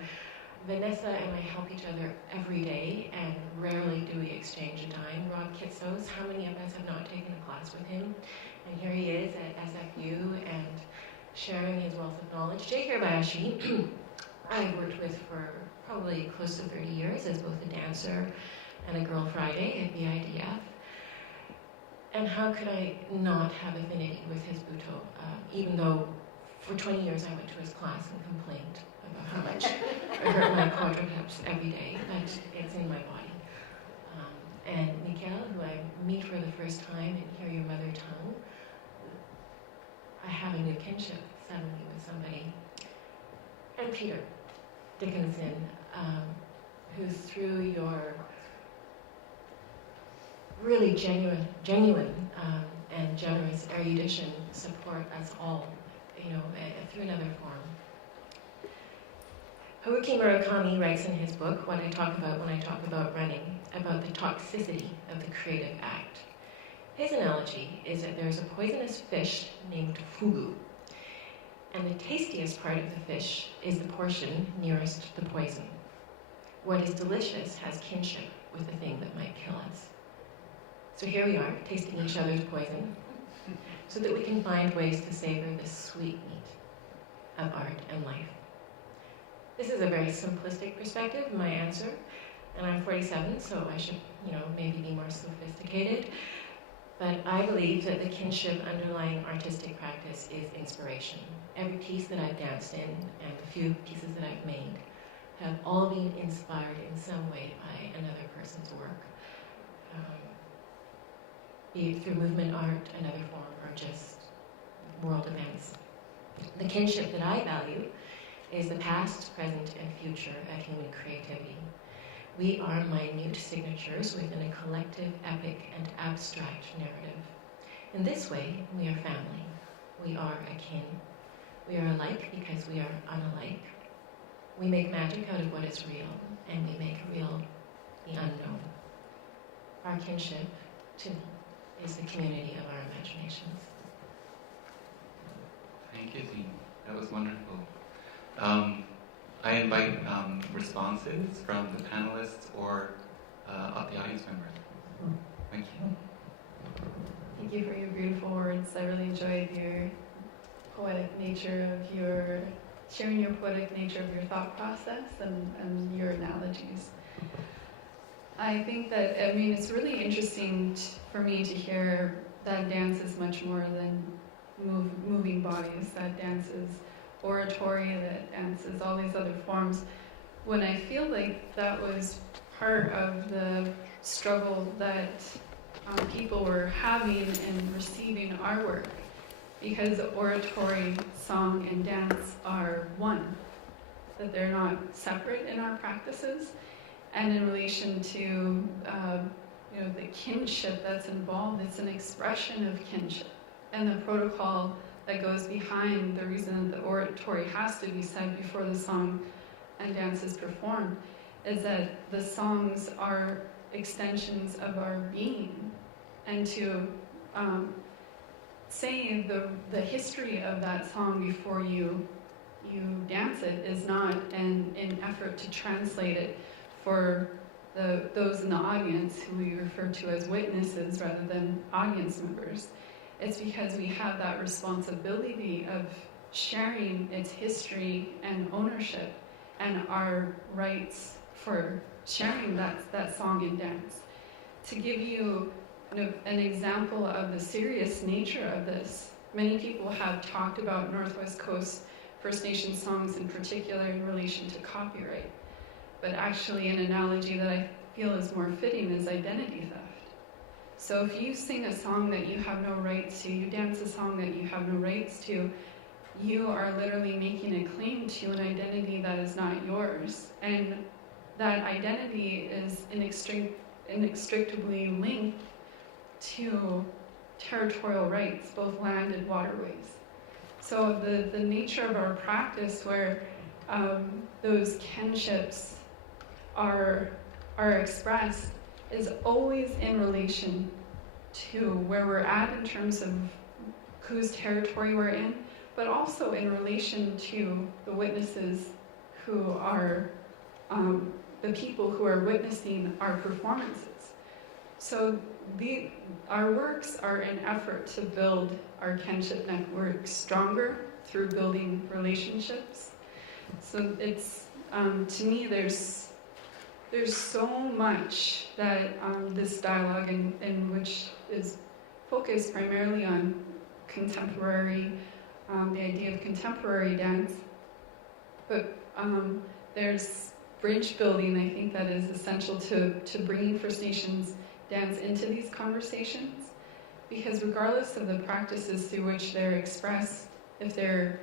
Vanessa and I help each other every day, and rarely do we exchange a dime. Rob Kitsos, how many of us have not taken a class with him? And here he is at SFU and sharing his wealth of knowledge. Hirabayashi, I've worked with for probably close to 30 years as both a dancer and a Girl Friday at the IDF. And how could I not have affinity with his Buto? Even though for 20 years I went to his class and complained about how much I hurt my quadriceps every day, but it's in my body. And Mique'l, who I meet for the first time and hear your mother tongue, I have a new kinship suddenly with somebody. And Peter Dickinson, who through your really genuine and generous erudition support us all, through another form. Haruki Murakami writes in his book what I talk about when I talk about running, about the toxicity of the creative act. His analogy is that there's a poisonous fish named fugu, and the tastiest part of the fish is the portion nearest the poison. What is delicious has kinship with the thing that might kill us. So here we are, tasting each other's poison, so that we can find ways to savor this sweet meat of art and life. This is a very simplistic perspective, my answer, and I'm 47, so I should, maybe be more sophisticated. But I believe that the kinship underlying artistic practice is inspiration. Every piece that I've danced in, and the few pieces that I've made, have all been inspired in some way by another person's work. Be it through movement art, another form, or just world events. The kinship that I value is the past, present, and future of human creativity. We are minute signatures within a collective, epic, and abstract narrative. In this way, we are family. We are akin. We are alike because we are unalike. We make magic out of what is real, and we make real the unknown. Our kinship, to me, is the community of our imaginations. Thank you, Jean. That was wonderful. I invite responses from the panelists or the audience members. Thank you. Thank you for your beautiful words. I really enjoyed your poetic nature of your sharing your poetic nature of your thought process and your analogies. I think that, it's really interesting for me to hear that dance is much more than moving bodies, that dance is oratory, that dance is all these other forms. When I feel like that was part of the struggle that people were having in receiving our work, because oratory, song, and dance are one, that they're not separate in our practices. And in relation to the kinship that's involved, it's an expression of kinship. And the protocol that goes behind the reason that the oratory has to be said before the song and dance is performed is that the songs are extensions of our being, and to say the history of that song before you dance it is not an effort to translate it for those in the audience who we refer to as witnesses rather than audience members. It's because we have that responsibility of sharing its history and ownership and our rights for sharing that song and dance. To give you an example of the serious nature of this, many people have talked about Northwest Coast First Nation songs in particular in relation to copyright. But actually an analogy that I feel is more fitting is identity theft. So if you sing a song that you have no rights to, you dance a song that you have no rights to, you are literally making a claim to an identity that is not yours. And that identity is inextricably linked to territorial rights, both land and waterways. So the nature of our practice where those kinships are expressed is always in relation to where we're at in terms of whose territory we're in, but also in relation to the witnesses who are the people who are witnessing our performances. So our works are an effort to build our kinship network stronger through building relationships. So it's, to me, there's so much that this dialogue, in which is focused primarily on contemporary, the idea of contemporary dance, but there's bridge building, I think, that is essential to bringing First Nations dance into these conversations, because regardless of the practices through which they're expressed, if they're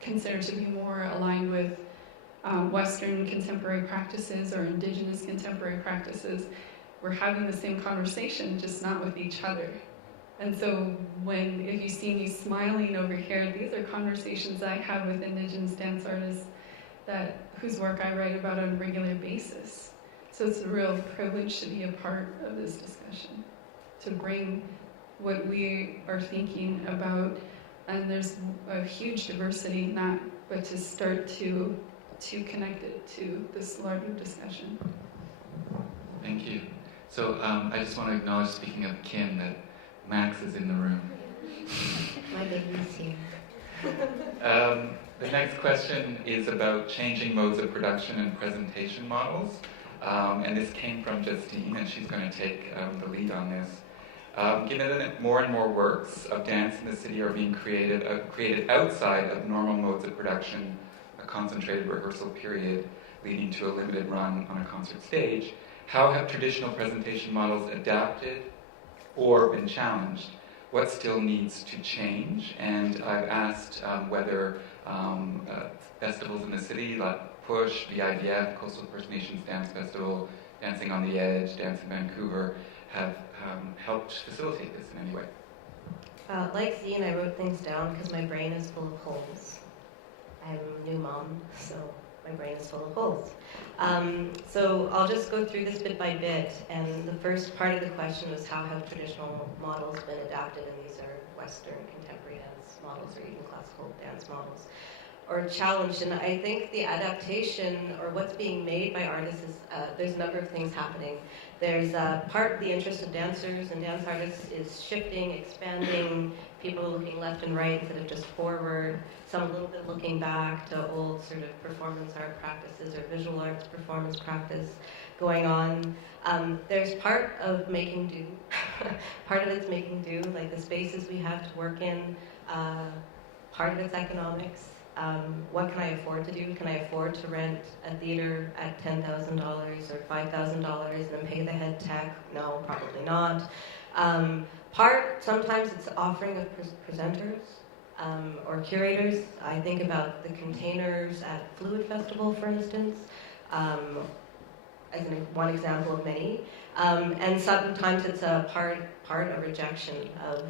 considered to be more aligned with Western contemporary practices or Indigenous contemporary practices, we're having the same conversation, just not with each other. And so if you see me smiling over here, these are conversations I have with Indigenous dance artists whose work I write about on a regular basis. So it's a real privilege to be a part of this discussion, to bring what we are thinking about, and there's a huge diversity in that, but to start to connect it to this larger discussion. Thank you. So I just want to acknowledge, speaking of kin, that Max is in the room. My baby's here. The next question is about changing modes of production and presentation models. And this came from Justine, and she's going to take the lead on this. Given that more and more works of dance in the city are being created outside of normal modes of production, a concentrated rehearsal period leading to a limited run on a concert stage, how have traditional presentation models adapted or been challenged? What still needs to change? And I've asked whether festivals in the city like PuSh, the IDF, Coastal First Nations Dance Festival, Dancing on the Edge, Dance in Vancouver, have helped facilitate this in any way. Like Ziyian, I wrote things down because my brain is full of holes. I'm a new mom, so my brain is full of holes. So I'll just go through this bit by bit, and the first part of the question was how have traditional models been adapted, and these are Western contemporary dance models or even classical dance models, or challenged. And I think the adaptation, or what's being made by artists, is there's a number of things happening. There's part of the interest of dancers and dance artists is shifting, expanding, people are looking left and right instead of just forward, some a little bit looking back to old sort of performance art practices or visual arts performance practice going on. There's part of making do. Part of it's making do, like the spaces we have to work in. Part of it's economics. What can I afford to do? Can I afford to rent a theater at $10,000 or $5,000 and then pay the head tech? No, probably not. Sometimes it's offering of presenters or curators. I think about the containers at Fluid Festival, for instance, as one example of many. And sometimes it's a part of rejection of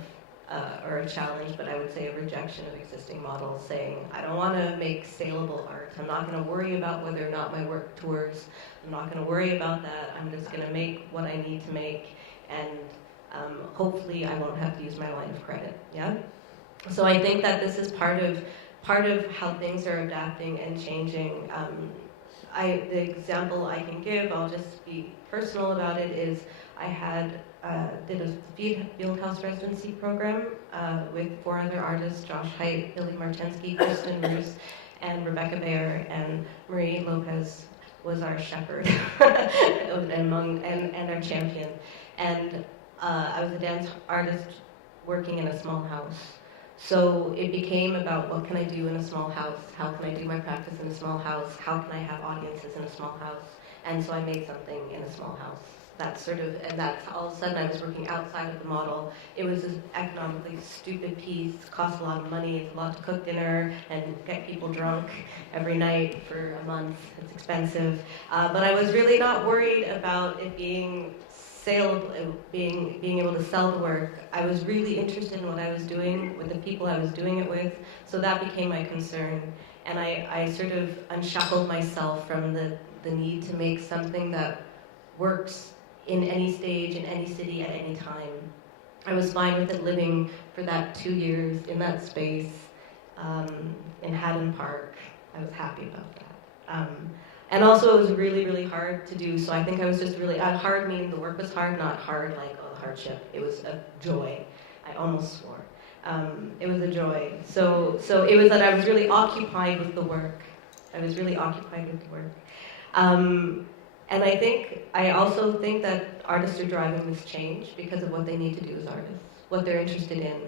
or a challenge, but I would say a rejection of existing models, saying, I don't want to make saleable art. I'm not going to worry about whether or not my work tours. I'm not going to worry about that. I'm just going to make what I need to make, and hopefully I won't have to use my line of credit. Yeah. So I think that this is part of how things are adapting and changing. The example I can give, I'll just be personal about it, is I did a field house residency program with 4 other artists: Josh Haidt, Billy Martensky, Kristen Roos, and Rebecca Baer, and Marie Lopez was our shepherd and our champion. And I was a dance artist working in a small house. So it became about, what can I do in a small house? How can I do my practice in a small house? How can I have audiences in a small house? And so I made something in a small house. And that's all of a sudden I was working outside of the model. It was an economically stupid piece, cost a lot of money, it's a lot to cook dinner and get people drunk every night for a month. It's expensive. But I was really not worried about it being being able to sell the work. I was really interested in what I was doing with the people I was doing it with, so that became my concern. And I sort of unshackled myself from the need to make something that works in any stage, in any city, at any time. I was fine with it living for that 2 years in that space in Haddon Park. I was happy about that. And also it was really, really hard to do, so I think I was just really, hard meaning the work was hard, not hard like hardship. It was a joy. I almost swore. It was a joy. So it was that I was really occupied with the work. And I also think that artists are driving this change because of what they need to do as artists, what they're interested in.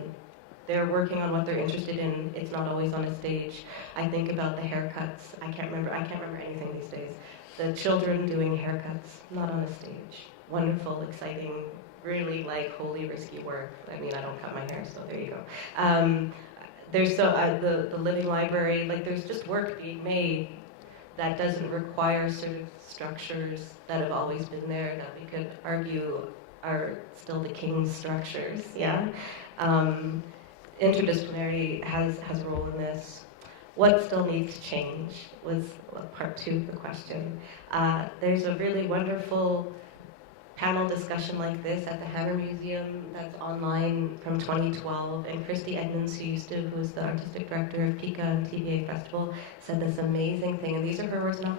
They're working on what they're interested in. It's not always on a stage. I think about the haircuts. I can't remember anything these days. The children doing haircuts, not on a stage. Wonderful, exciting, really holy risky work. I mean, I don't cut my hair, so there you go. There's the living library. There's just work being made that doesn't require sort of structures that have always been there that we could argue are still the king's structures. Yeah. Interdisciplinarity has a role in this. What still needs to change was part 2 of the question. There's a really wonderful panel discussion like this at the Hammer Museum that's online from 2012, and Christy Edmonds, who's the artistic director of Pika and TVA Festival, said this amazing thing, and these are her words, not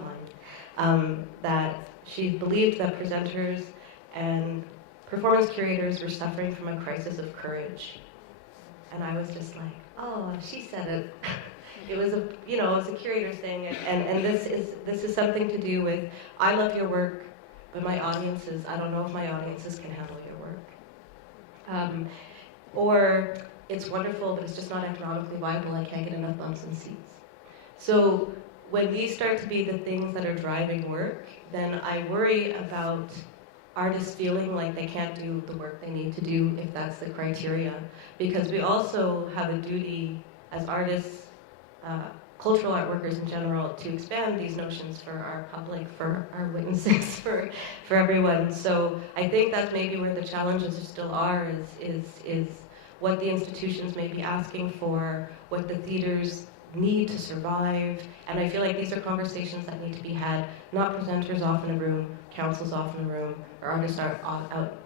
mine, that she believed that presenters and performance curators were suffering from a crisis of courage. And I was just like, oh, she said it. It was a curator thing, and this is something to do with, I love your work, but I don't know if my audiences can handle your work. Or it's wonderful, but it's just not economically viable. I can't get enough bumps and seats. So when these start to be the things that are driving work, then I worry about artists feeling like they can't do the work they need to do if that's the criteria. Because we also have a duty as artists, cultural art workers in general, to expand these notions for our public, for our witnesses, for everyone. So I think that's maybe where the challenges still are, is what the institutions may be asking for, what the theaters need to survive. And I feel like these are conversations that need to be had, not presenters off in a room, councils off in a room, or artists are out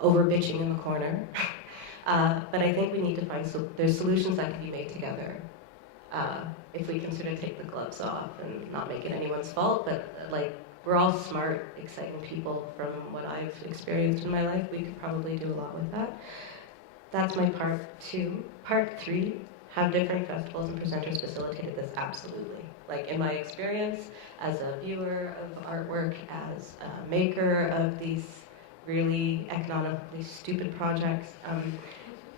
over bitching in the corner. But I think we need to find, there's solutions that can be made together. If we can sort of take the gloves off and not make it anyone's fault, but we're all smart, exciting people from what I've experienced in my life. We could probably do a lot with that. That's my part 2. Part 3, have different festivals and presenters facilitated this? Absolutely. In my experience as a viewer of artwork, as a maker of these really economically stupid projects,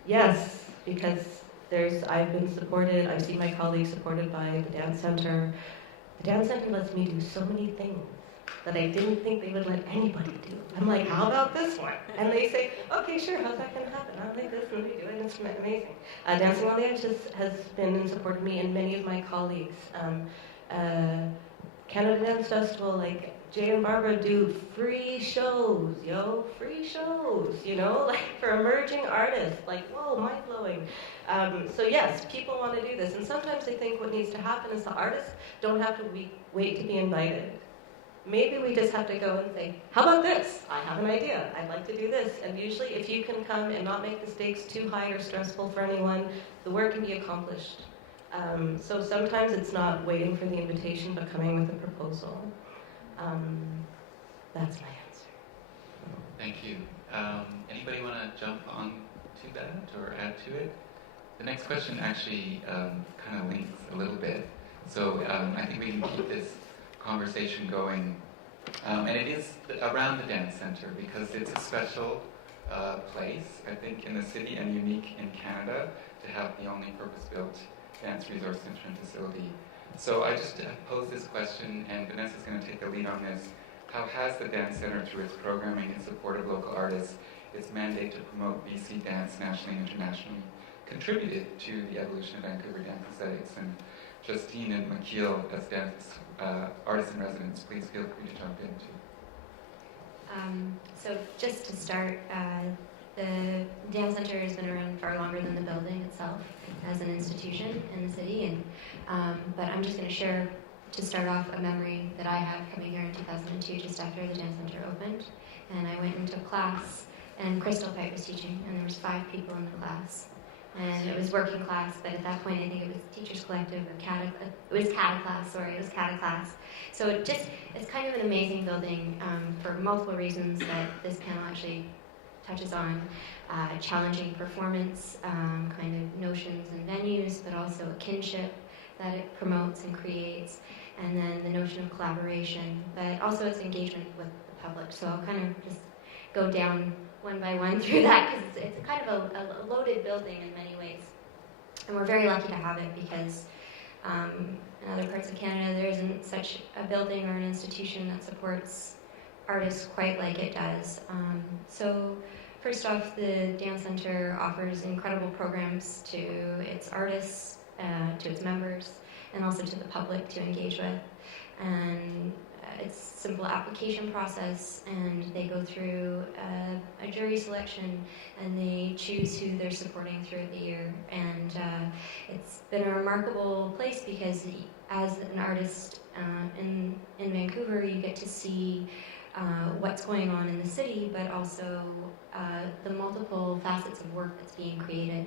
yes, because I've been supported, I've seen my colleagues supported by the Dance Center. The Dance Center lets me do so many things that I didn't think they would let anybody do. I'm like, how about this one? And they say, okay, sure, how's that gonna happen? I'll make this and we do it, and it's amazing. Dancing on the Edge has been and supported me and many of my colleagues. Canada Dance Festival, Jay and Barbara do free shows, free shows, like for emerging artists, like, whoa, mind-blowing. So yes, people want to do this, and sometimes they think what needs to happen is the artists don't have to wait to be invited. Maybe we just have to go and say, how about this? I have an idea. I'd like to do this. And usually if you can come and not make the stakes too high or stressful for anyone, the work can be accomplished. So sometimes it's not waiting for the invitation, but coming with a proposal. That's my answer. Thank you. Anybody want to jump on to that or add to it? The next question actually kind of links a little bit. So I think we can keep this conversation going. And it is around the dance center because it's a special place, I think, in the city and unique in Canada to have the only purpose-built dance resource center and facility. So I just posed this question, and Vanessa's going to take the lead on this. How has the Dance Center, through its programming in support of local artists, its mandate to promote BC dance nationally and internationally, contributed to the evolution of Vancouver dance aesthetics? And Justine and Mique'l, as dance artists in residence, please feel free to jump in too. So just to start, the Dance Center has been around far longer than the building itself as an institution in the city, and but I'm just going to share, to start off, a memory that I have coming here in 2002, just after the Dance Center opened. And I went into class, and Crystal Pipe was teaching, and there was 5 people in the class. And it was working class, but at that point I think it was Teachers Collective or it was CATA class. So it's kind of an amazing building for multiple reasons that this panel actually touches on. Challenging performance, kind of notions and venues, but also a kinship that it promotes and creates, and then the notion of collaboration, but also its engagement with the public. So I'll kind of just go down one by one through that, because it's kind of a loaded building in many ways. And we're very lucky to have it because in other parts of Canada there isn't such a building or an institution that supports artists quite like it does. So first off, the Dance Center offers incredible programs to its artists, to its members, and also to the public to engage with. And it's a simple application process, and they go through a jury selection, and they choose who they're supporting throughout the year. And it's been a remarkable place because as an artist in Vancouver, you get to see what's going on in the city, but also the multiple facets of work that's being created.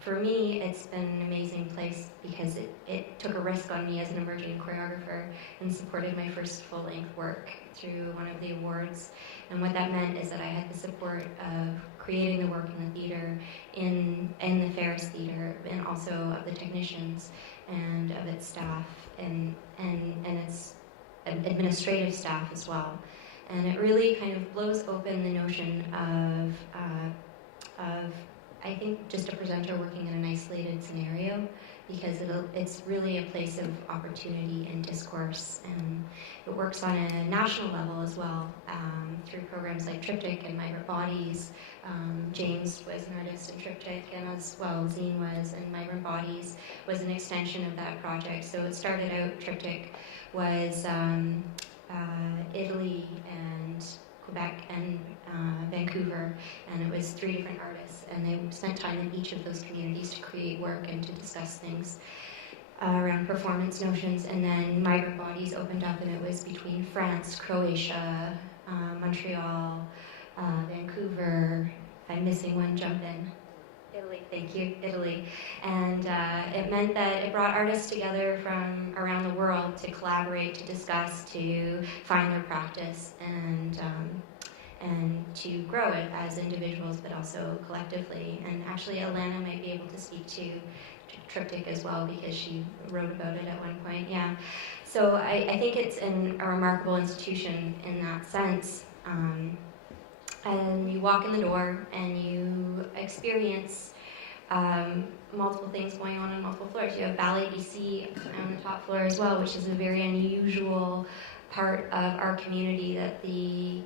For me, it's been an amazing place because it took a risk on me as an emerging choreographer and supported my first full-length work through one of the awards. And what that meant is that I had the support of creating the work in the theater, in the Ferris Theater, and also of the technicians and of its staff and its administrative staff as well. And it really kind of blows open the notion of I think, just a presenter working in an isolated scenario, because it's really a place of opportunity and discourse, and it works on a national level as well, through programs like Triptych and Migrant Bodies. James was an artist in Triptych, and as well Ziyian was, and Migrant Bodies was an extension of that project. So it started out, Triptych was Italy and Quebec and Vancouver, and it was 3 different artists, and they spent time in each of those communities to create work and to discuss things around performance notions. And then Migrant Bodies opened up, and it was between France, Croatia, Montreal, Vancouver. If I'm missing one, jump in. Italy, thank you, Italy. And it meant that it brought artists together from around the world to collaborate, to discuss, to find their practice, and to grow it as individuals, but also collectively. And actually, Alana might be able to speak to Triptych as well, because she wrote about it at one point. Yeah. So I think it's a remarkable institution in that sense. And you walk in the door and you experience multiple things going on multiple floors. You have Ballet BC on the top floor as well, which is a very unusual part of our community that the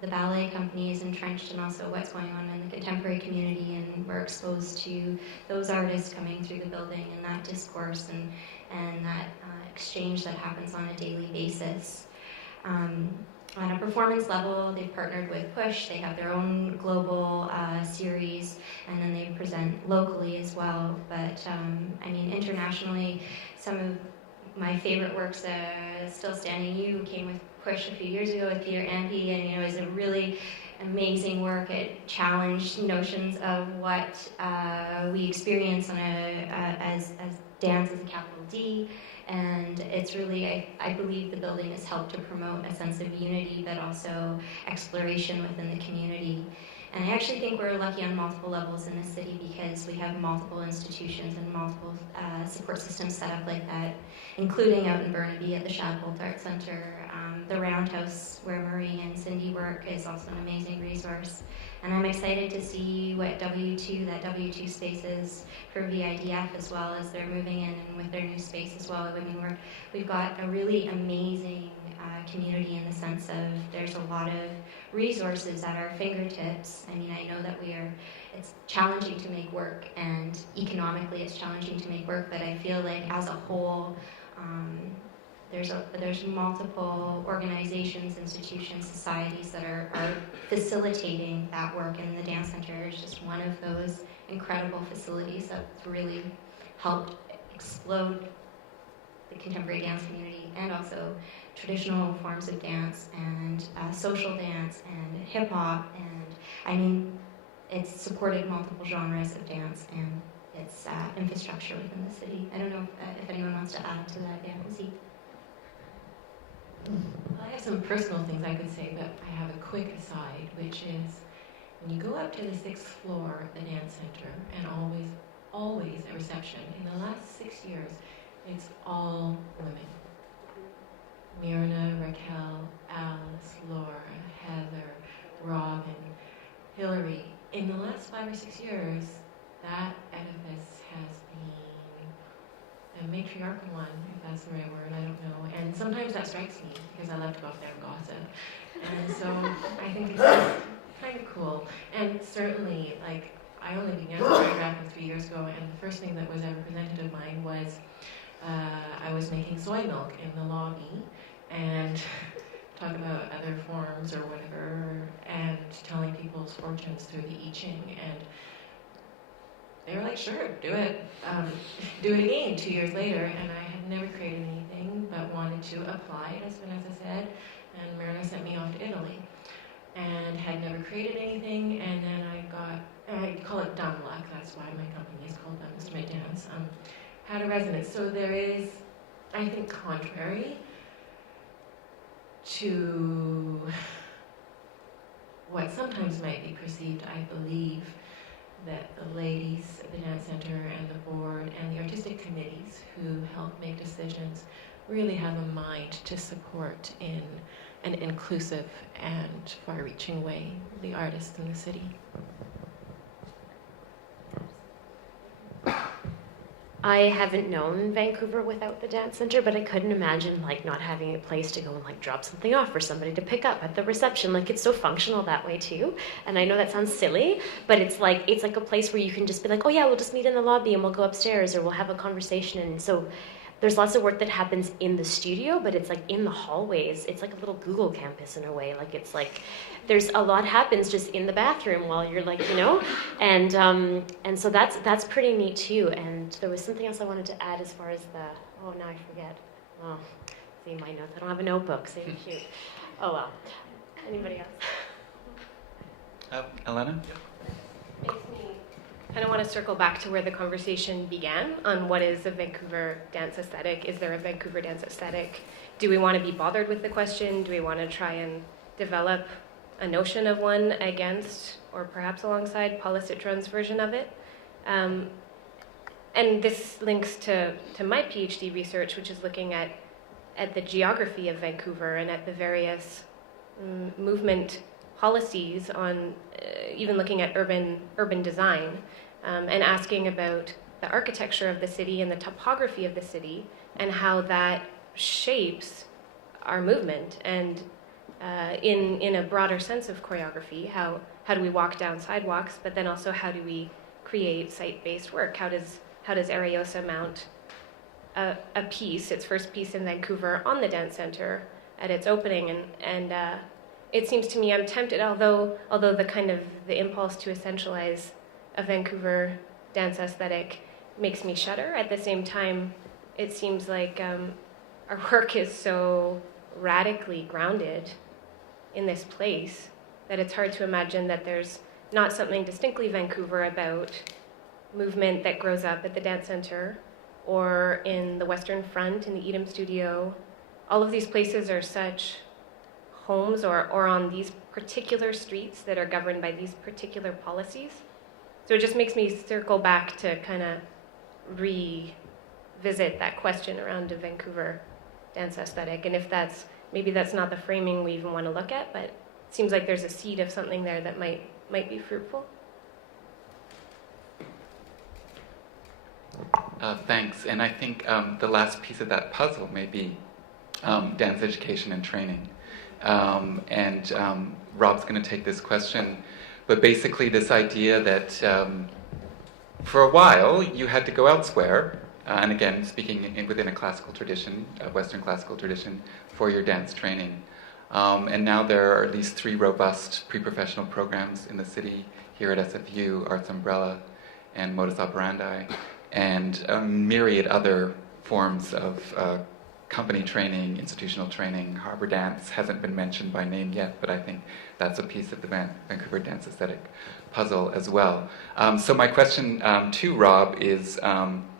the ballet company is entrenched in also what's going on in the contemporary community, and we're exposed to those artists coming through the building and that discourse and that exchange that happens on a daily basis. On a performance level, they've partnered with PuSh. They have their own global series, and then they present locally as well. But I mean, internationally, some of my favorite works, Still Standing You, came with PuSh a few years ago with Peter Ampey, and it was a really amazing work. It challenged notions of what we experience on as dance as a capital D. And it's really, I believe the building has helped to promote a sense of unity, but also exploration within the community. And I actually think we're lucky on multiple levels in the city because we have multiple institutions and multiple support systems set up like that, including out in Burnaby at the Shadbolt Art Center. The Roundhouse, where Marie and Cindy work, is also an amazing resource. And I'm excited to see what that W2 space is for VIDF as well, as they're moving in and with their new space as well. I mean, we've got a really amazing community in the sense of there's a lot of resources at our fingertips. I mean, I know that it's challenging to make work, and economically it's challenging to make work, but I feel like as a whole, there's multiple organizations, institutions, societies that are facilitating that work, and the Dance Center is just one of those incredible facilities that's really helped explode the contemporary dance community, and also traditional forms of dance and social dance and hip-hop, and I mean, it's supported multiple genres of dance and its infrastructure within the city. I don't know if anyone wants to add to that. Yeah, Zeke. Well, I have some personal things I could say, but I have a quick aside, which is when you go up to the 6th floor of the Dance Center, and always at reception, in the last 6 years, it's all women. Myrna, Raquel, Alice, Laura, Heather, Robin, Hillary. In the last 5 or 6 years, that edifice has been a matriarchal one, if that's the right word, I don't know. And sometimes that strikes me, because I love to go up there and gossip. And so I think it's kind of cool. And certainly, like, I only began choreographing 3 years ago, and the first thing that was ever presented of mine was I was making soy milk in the lobby, and talk about other forms or whatever, and telling people's fortunes through the I Ching. And they were like, sure, do it. Do it again 2 years later, and I had never created anything, but wanted to apply it, as Vanessa said, and Myrna sent me off to Italy. And had never created anything, and then I call it dumb luck, that's why my company is called Dumb Instrument Dance, had a resonance. So there is, I think, contrary to what sometimes might be perceived, I believe that the ladies at the Dance Center and the board and the artistic committees who help make decisions really have a mind to support in an inclusive and far-reaching way the artists in the city. I haven't known Vancouver without the Dance Center, but I couldn't imagine like not having a place to go and like drop something off for somebody to pick up at the reception. Like it's so functional that way too. And I know that sounds silly, but it's like a place where you can just be like, oh yeah, we'll just meet in the lobby and we'll go upstairs or we'll have a conversation. And so there's lots of work that happens in the studio, but it's like in the hallways. It's like a little Google campus in a way. Like it's like there's a lot happens just in the bathroom while you're like, you know, and so that's pretty neat too. And there was something else I wanted to add as far as now I forget. Oh, see my notes. I don't have a notebook. So shoot. Oh well. Anybody else? Elena? Makes me kind of want to circle back to where the conversation began on what is a Vancouver dance aesthetic. Is there a Vancouver dance aesthetic? Do we want to be bothered with the question? Do we want to try and develop a notion of one against, or perhaps alongside, Paula Citron's version of it? And this links to my PhD research, which is looking at the geography of Vancouver and at the various movement policies on even looking at urban design, and asking about the architecture of the city and the topography of the city and how that shapes our movement. And in a broader sense of choreography. How do we walk down sidewalks, but then also how do we create site-based work? How does Ariosa mount a piece, its first piece in Vancouver, on the dance center at its opening? And it seems to me, I'm tempted, although the impulse to essentialize a Vancouver dance aesthetic makes me shudder. At the same time, it seems like our work is so radically grounded in this place that it's hard to imagine that there's not something distinctly Vancouver about movement that grows up at the dance center or in the Western Front, in the Edam studio. All of these places are such homes or on these particular streets that are governed by these particular policies. So it just makes me circle back to kind of revisit that question around the Vancouver dance aesthetic, and if maybe that's not the framing we even want to look at, but it seems like there's a seed of something there that might be fruitful. Thanks. And I think the last piece of that puzzle may be dance education and training. Rob's going to take this question, but basically this idea that for a while you had to go elsewhere, and again, speaking within a classical tradition, a Western classical tradition, for your dance training. And now there are these 3 robust pre-professional programs in the city here at SFU, Arts Umbrella and Modus Operandi, and a myriad other forms of company training, institutional training. Harbor Dance hasn't been mentioned by name yet, but I think that's a piece of the Vancouver dance aesthetic puzzle as well. So my question to Rob is,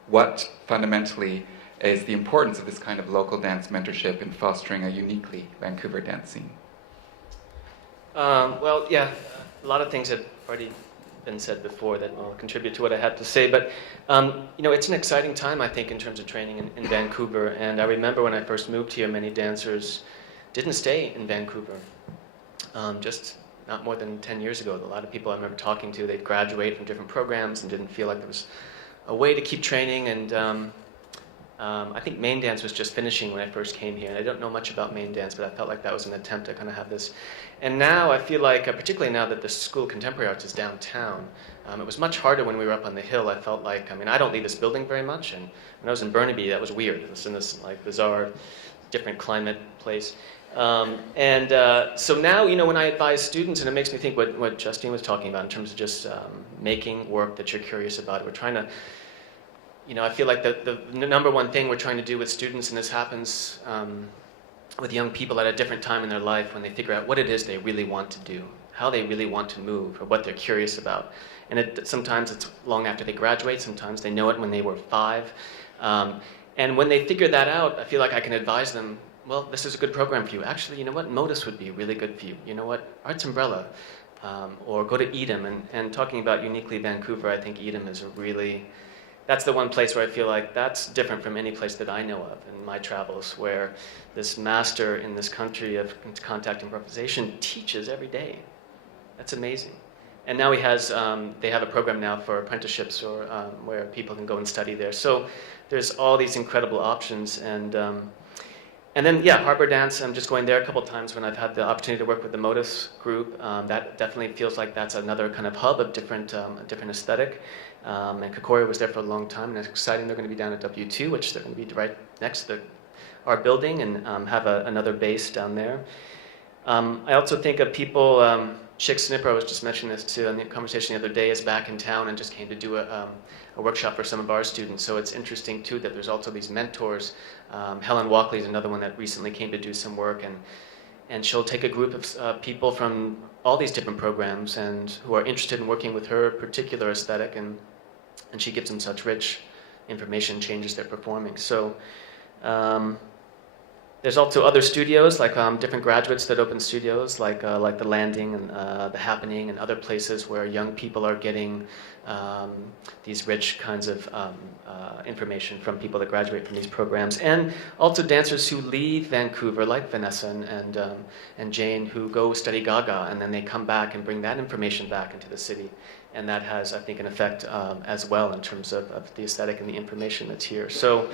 what fundamentally is the importance of this kind of local dance mentorship in fostering a uniquely Vancouver dance scene? Well, yeah, a lot of things have already been said before that will contribute to what I had to say, but it's an exciting time, I think, in terms of training in Vancouver. And I remember when I first moved here, many dancers didn't stay in Vancouver. Just not more than 10 years ago, a lot of people I remember talking to, they'd graduate from different programs and didn't feel like there was a way to keep training. And I think main dance was just finishing when I first came here, and I don't know much about main dance, but I felt like that was an attempt to kind of have this. And now I feel like, particularly now that the School of Contemporary Arts is downtown, it was much harder when we were up on the hill. I felt like, I don't leave this building very much, and when I was in Burnaby, that was weird. It was in this like bizarre, different climate place. So now, when I advise students, and it makes me think what Justine was talking about in terms of just making work that you're curious about. We're trying to, I feel like the number one thing we're trying to do with students, and this happens with young people at a different time in their life when they figure out what it is they really want to do, how they really want to move, or what they're curious about. And sometimes it's long after they graduate, sometimes they know it when they were 5. And when they figure that out, I feel like I can advise them, well, this is a good program for you. Actually, you know what, Modus would be really good for you. You know what, Arts Umbrella, or go to Edam. And talking about uniquely Vancouver, I think Edam is that's the one place where I feel like that's different from any place that I know of in my travels, where this master in this country of contact improvisation teaches every day. That's amazing. And now they have a program now for apprenticeships, or where people can go and study there. So there's all these incredible options. And then, Harbor Dance, I'm just going there a couple times when I've had the opportunity to work with the Modus group. That definitely feels like that's another kind of hub of different aesthetic. And Kokoro was there for a long time, and it's exciting. They're going to be down at W2, which they're going to be right next to our building, and have another base down there. I also think of people, Chick Snipper, I was just mentioning this too in the conversation the other day, is back in town and just came to do a workshop for some of our students. So it's interesting too that there's also these mentors. Helen Walkley is another one that recently came to do some work, and she'll take a group of people from all these different programs and who are interested in working with her particular aesthetic, and she gives them such rich information, changes their performing. So there's also other studios, like different graduates that open studios, like the Landing and the Happening, and other places where young people are getting these rich kinds of information from people that graduate from these programs, and also dancers who leave Vancouver, like Vanessa and Jane, who go study Gaga, and then they come back and bring that information back into the city, and that has, I think, an effect as well in terms of the aesthetic and the information that's here. So.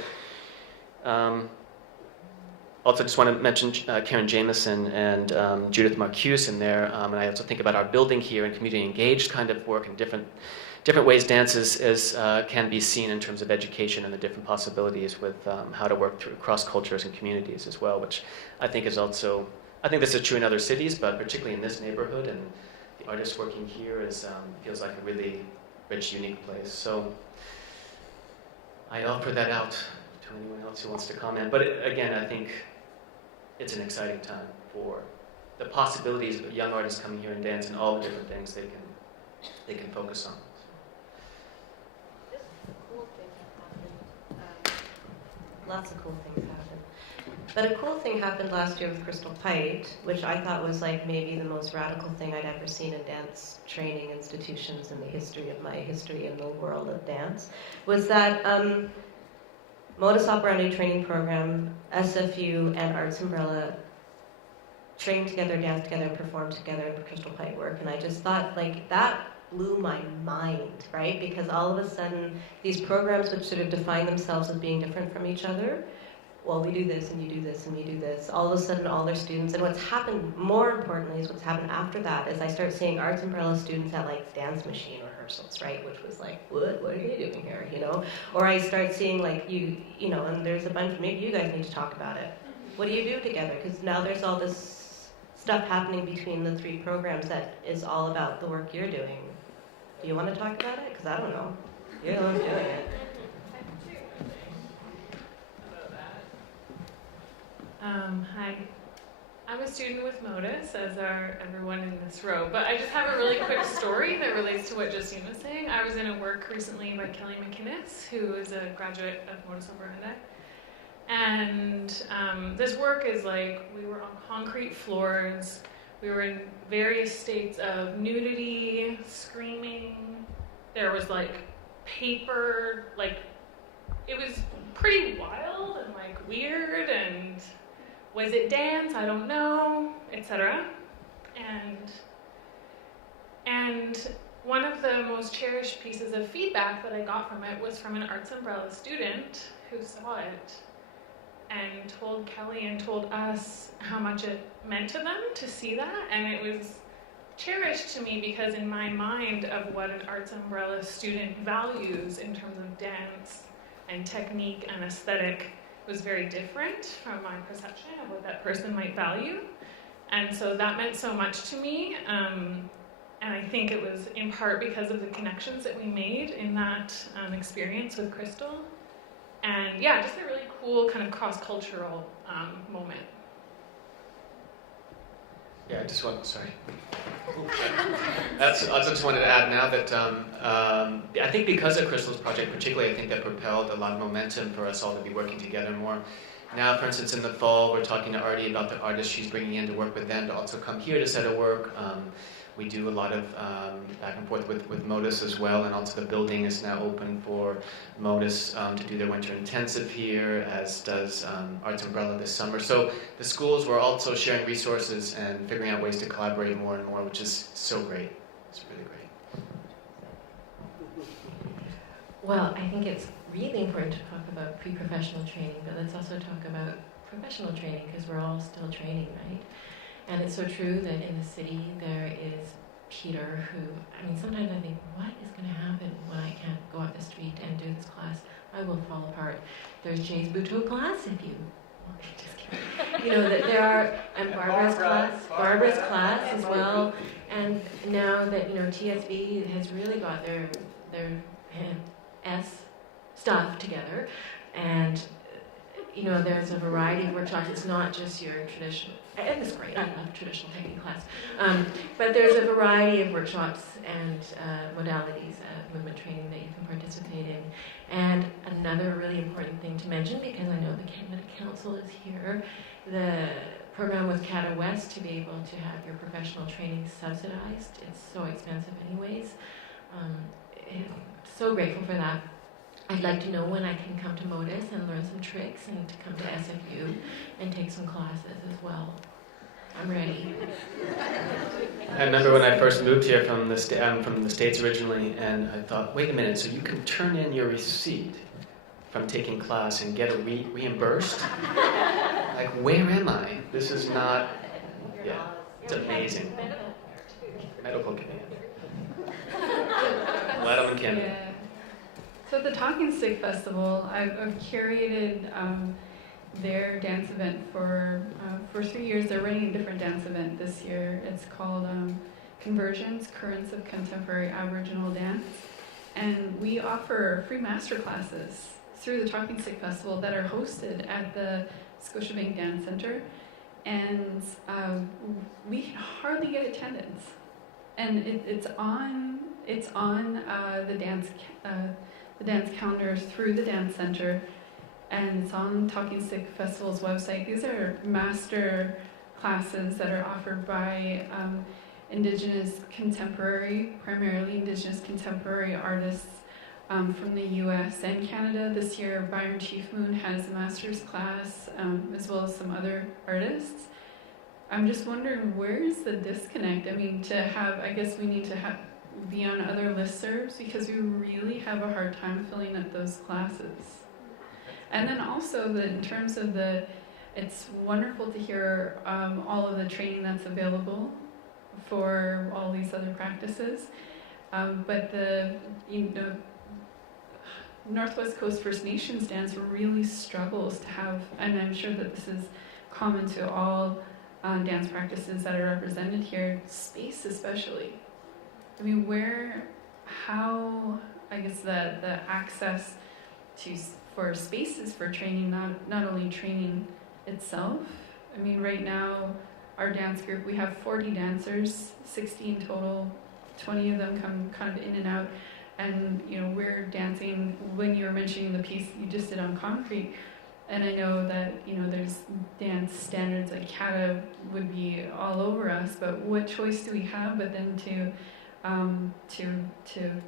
also just want to mention Karen Jameson and Judith Marcuse in there, and I also think about our building here and community engaged kind of work and different ways dance can be seen in terms of education and the different possibilities with how to work through cross cultures and communities as well, which I think is also, I think this is true in other cities, but particularly in this neighborhood, and the artists working here feels like a really rich, unique place. So I offer that out to anyone else who wants to comment. But again, I think it's an exciting time for the possibilities of young artists coming here and dance and all the different things they can focus on. Lots of cool things happen. But a cool thing happened last year with Crystal Pite, which I thought was like maybe the most radical thing I'd ever seen in dance training institutions in the history of my history in the world of dance, was that Modus Operandi training program, SFU, and Arts Umbrella trained together, danced together, and performed together in Crystal Pite work. And I just thought, like, that blew my mind, right? Because all of a sudden, these programs which sort of define themselves as being different from each other, well, we do this, and you do this, and we do this. All of a sudden, all their students, and what's happened, more importantly, is what's happened after that, is I start seeing Arts Umbrella students at, like, dance machine rehearsals, right? Which was like, what are they doing here, you know? Or I start seeing, like, you know, and there's a bunch, maybe you guys need to talk about it. What do you do together? Because now there's all this stuff happening between the three programs that is all about the work you're doing. Do you want to talk about it? Because I don't know. You're the ones doing it. Hi. I'm a student with Modus, as are everyone in this row, but I just have a really quick story that relates to what Justine was saying. I was in a work recently by Kelly McInnes, who is a graduate of Modus Operandi. And this work is like, we were on concrete floors, we were in various states of nudity, screaming, there was like paper, like, it was pretty wild and like weird, and was it dance? I don't know, etc. And one of the most cherished pieces of feedback that I got from it was from an Arts Umbrella student who saw it and told Kelly and told us how much it meant to them to see that. And it was cherished to me because in my mind of what an Arts Umbrella student values in terms of dance and technique and aesthetic was very different from my perception of what that person might value. And so that meant so much to me. And I think it was in part because of the connections that we made in that experience with Crystal. And yeah, just a really cool kind of cross-cultural moment. Yeah, I just wanted to add now that I think because of Crystal's project particularly, I think that propelled a lot of momentum for us all to be working together more. Now, for instance, in the fall, we're talking to Artie about the artists she's bringing in to work with them to also come here to set a work. We do a lot of back and forth with Modus as well, and also the building is now open for Modus to do their winter intensive here, as does Arts Umbrella this summer. So the schools were also sharing resources and figuring out ways to collaborate more and more, which is so great. It's really great. Well, I think it's really important to talk about pre-professional training, but let's also talk about professional training, because we're all still training, right? And it's so true that in the city there is Peter who, I mean, sometimes I think, what is going to happen when I can't go up the street and do this class? I will fall apart. There's Jay's Butoh class, if you, okay, just kidding. You know, that there are, and Barbara's class as well. And now that, you know, TSB has really got their S stuff together, and you know, there's a variety of workshops. It's not just your traditional, and it's great, I love traditional technique class, but there's a variety of workshops and modalities of movement training that you can participate in. And another really important thing to mention, because I know the Canada Council is here, the program with Canada West to be able to have your professional training subsidized. It's so expensive anyways. So grateful for that. I'd like to know when I can come to Modus and learn some tricks, and to come to SFU and take some classes as well. I'm ready. I remember when I first moved here from the States originally, and I thought, wait a minute, so you can turn in your receipt from taking class and get reimbursed? Like, where am I? This is not, yeah, it's amazing. Medical command. Let them in. Yeah. So at the Talking Stick Festival, I've curated their dance event for 3 years. They're running a different dance event this year. It's called Conversions, Currents of Contemporary Aboriginal Dance. And we offer free master classes through the Talking Stick Festival that are hosted at the Scotiabank Dance Center. And we can hardly get attendance. And it's on the dance calendar through the dance center, and it's on Talking Stick Festival's website. These are master classes that are offered by primarily Indigenous contemporary artists from the U.S. and Canada. This year, Byron Chief Moon has a master's class, as well as some other artists. I'm just wondering, where's the disconnect? I mean, I guess we need to be on other listservs, because we really have a hard time filling up those classes. And then also, in terms of it's wonderful to hear all of the training that's available for all these other practices. But Northwest Coast First Nations dance really struggles to have, and I'm sure that this is common to all dance practices that are represented here, space especially. I mean, I guess the access for spaces for training, not only training itself. I mean, right now, our dance group, we have 40 dancers, 16 total, 20 of them come kind of in and out, and we're dancing. When you were mentioning the piece you just did on concrete, and I know that there's dance standards like kata would be all over us, but what choice do we have but then to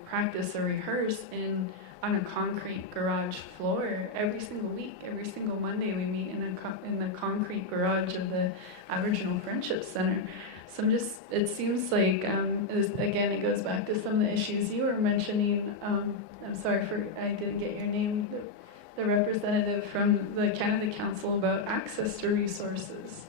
practice or rehearse on a concrete garage floor every single week? Every single Monday we meet in the concrete garage of the Aboriginal Friendship Center. So it seems like, again, it goes back to some of the issues you were mentioning. I'm sorry I didn't get your name, the representative from the Canada Council, about access to resources.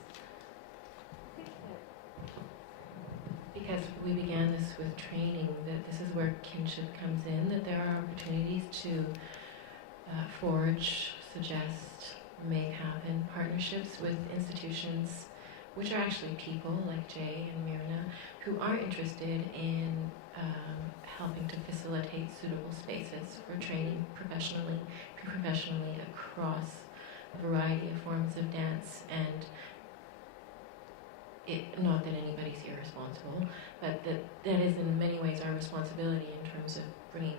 Because we began this with training, that this is where kinship comes in, that there are opportunities to forge, suggest, make happen partnerships with institutions, which are actually people like Jay and Myrna, who are interested in helping to facilitate suitable spaces for training professionally across a variety of forms of dance. And not that anybody's irresponsible, but that is in many ways our responsibility in terms of bringing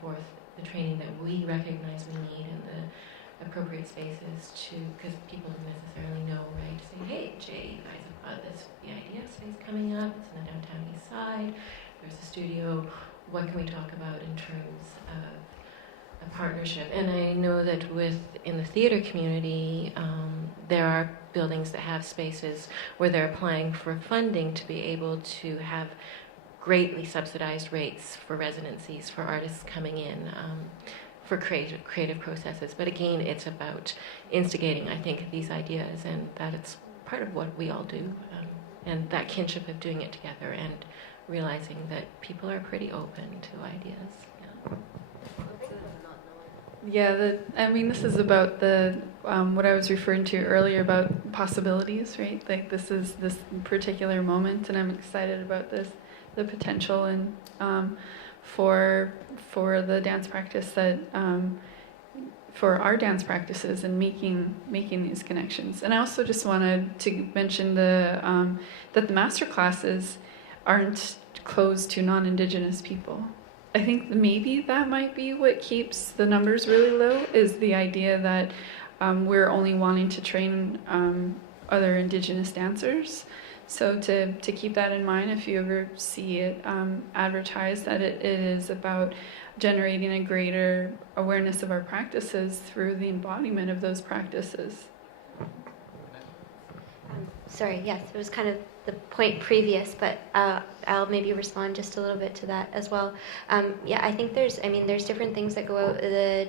forth the training that we recognize we need in the appropriate spaces because people don't necessarily know, right? To say, hey, Jay, you guys have got the idea space coming up. It's in the downtown east side. There's a studio. What can we talk about in terms of a partnership? And I know that in the theater community, there are buildings that have spaces where they're applying for funding to be able to have greatly subsidized rates for residencies for artists coming in for creative processes. But again, it's about instigating, I think, these ideas, and that it's part of what we all do, and that kinship of doing it together and realizing that people are pretty open to ideas. Yeah, this is about what I was referring to earlier about possibilities, right? Like this is this particular moment, and I'm excited about the potential and for the dance practice that for our dance practices and making these connections. And I also just wanted to mention that the master classes aren't closed to non-Indigenous people. I think maybe that might be what keeps the numbers really low, is the idea that we're only wanting to train other Indigenous dancers. So to keep that in mind, if you ever see it advertised, that it is about generating a greater awareness of our practices through the embodiment of those practices. Sorry, yes, it was kind of the point previous, but I'll maybe respond just a little bit to that as well. I think there's different things that go out. The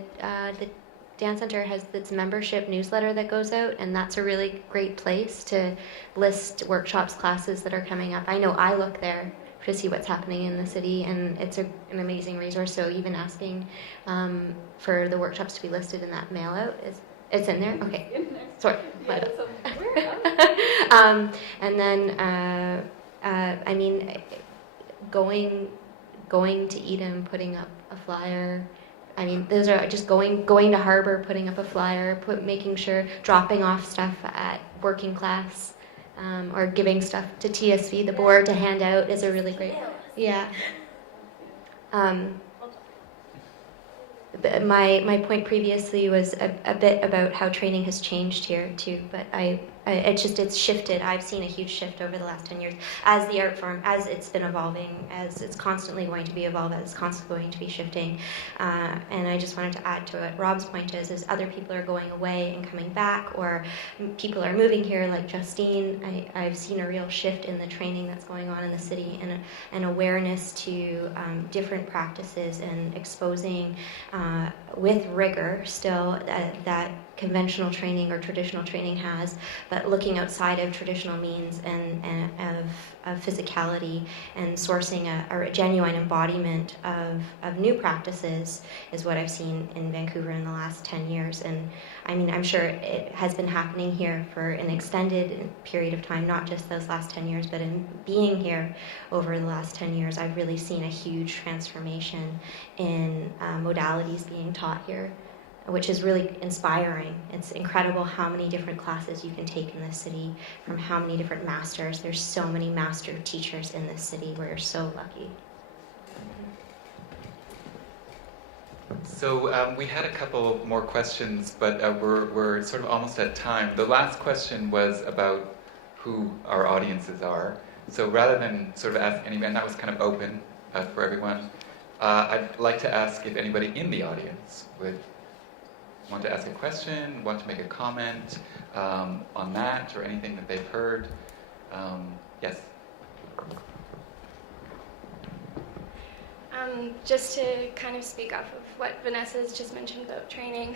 Dance Center has its membership newsletter that goes out, and that's a really great place to list workshops, classes that are coming up. I know I look there to see what's happening in the city, and it's an amazing resource. So even asking for the workshops to be listed in that mail out it's in there. Okay, sorry. Yeah, And then I mean, going to Edom, putting up a flyer. I mean, those are just going to Harbor, putting up a flyer, making sure, dropping off stuff at working class, or giving stuff to TSV, the board, to hand out is a really great. Yeah. My point previously was a bit about how training has changed here too, but it's shifted. I've seen a huge shift over the last 10 years as the art form, as it's been evolving, as it's constantly going to be evolved, as it's constantly going to be shifting. And I just wanted to add to what Rob's point is other people are going away and coming back, or people are moving here like Justine. I've seen a real shift in the training that's going on in the city, and an awareness to different practices, and exposing with rigor still that conventional training or traditional training has, but looking outside of traditional means and of physicality, and sourcing a genuine embodiment of new practices is what I've seen in Vancouver in the last 10 years. And I mean, I'm sure it has been happening here for an extended period of time, not just those last 10 years, but in being here over the last 10 years, I've really seen a huge transformation in modalities being taught here, which is really inspiring. It's incredible how many different classes you can take in this city, from how many different masters. There's so many master teachers in this city. We're so lucky. So we had a couple more questions, but we're sort of almost at time. The last question was about who our audiences are. So rather than sort of ask anybody, and that was kind of open for everyone, I'd like to ask if anybody in the audience would want to ask a question, want to make a comment on that or anything that they've heard. Yes? Just to kind of speak off of what Vanessa's just mentioned about training,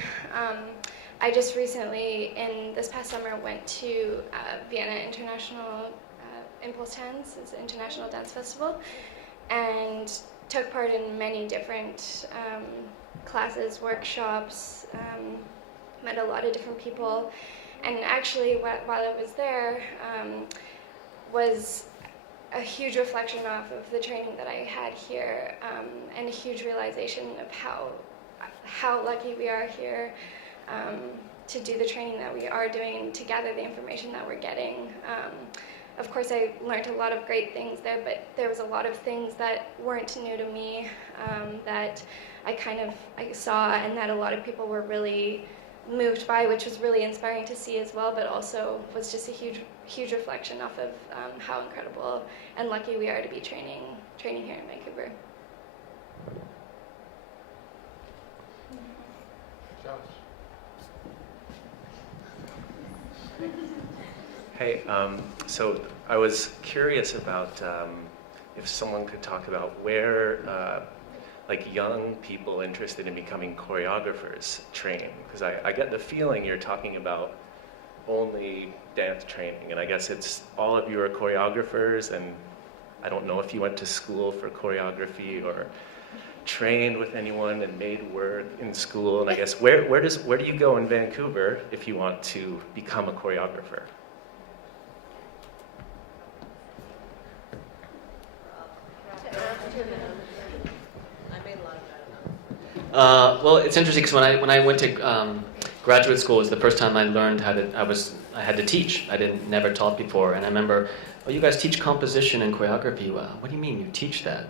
I just recently, in this past summer, went to Vienna International Impulse Dance, it's an international dance festival, and took part in many different classes, workshops, met a lot of different people, and actually while I was there was a huge reflection off of the training that I had here, and a huge realization of how lucky we are here to do the training that we are doing and to gather the information that we're getting. Of course, I learned a lot of great things there, but there was a lot of things that weren't new to me, that I saw, and that a lot of people were really moved by, which was really inspiring to see as well, but also was just a huge reflection off of how incredible and lucky we are to be training here in Vancouver. Josh. Hey, so I was curious about if someone could talk about where like young people interested in becoming choreographers train, because I get the feeling you're talking about only dance training, and I guess it's all of you are choreographers, and I don't know if you went to school for choreography or trained with anyone and made work in school, and I guess where do you go in Vancouver if you want to become a choreographer? Well, it's interesting because when I went to graduate school, it was the first time I learned how to. I had to teach. I never taught before, and I remember, oh, you guys teach composition and choreography. Well, what do you mean you teach that?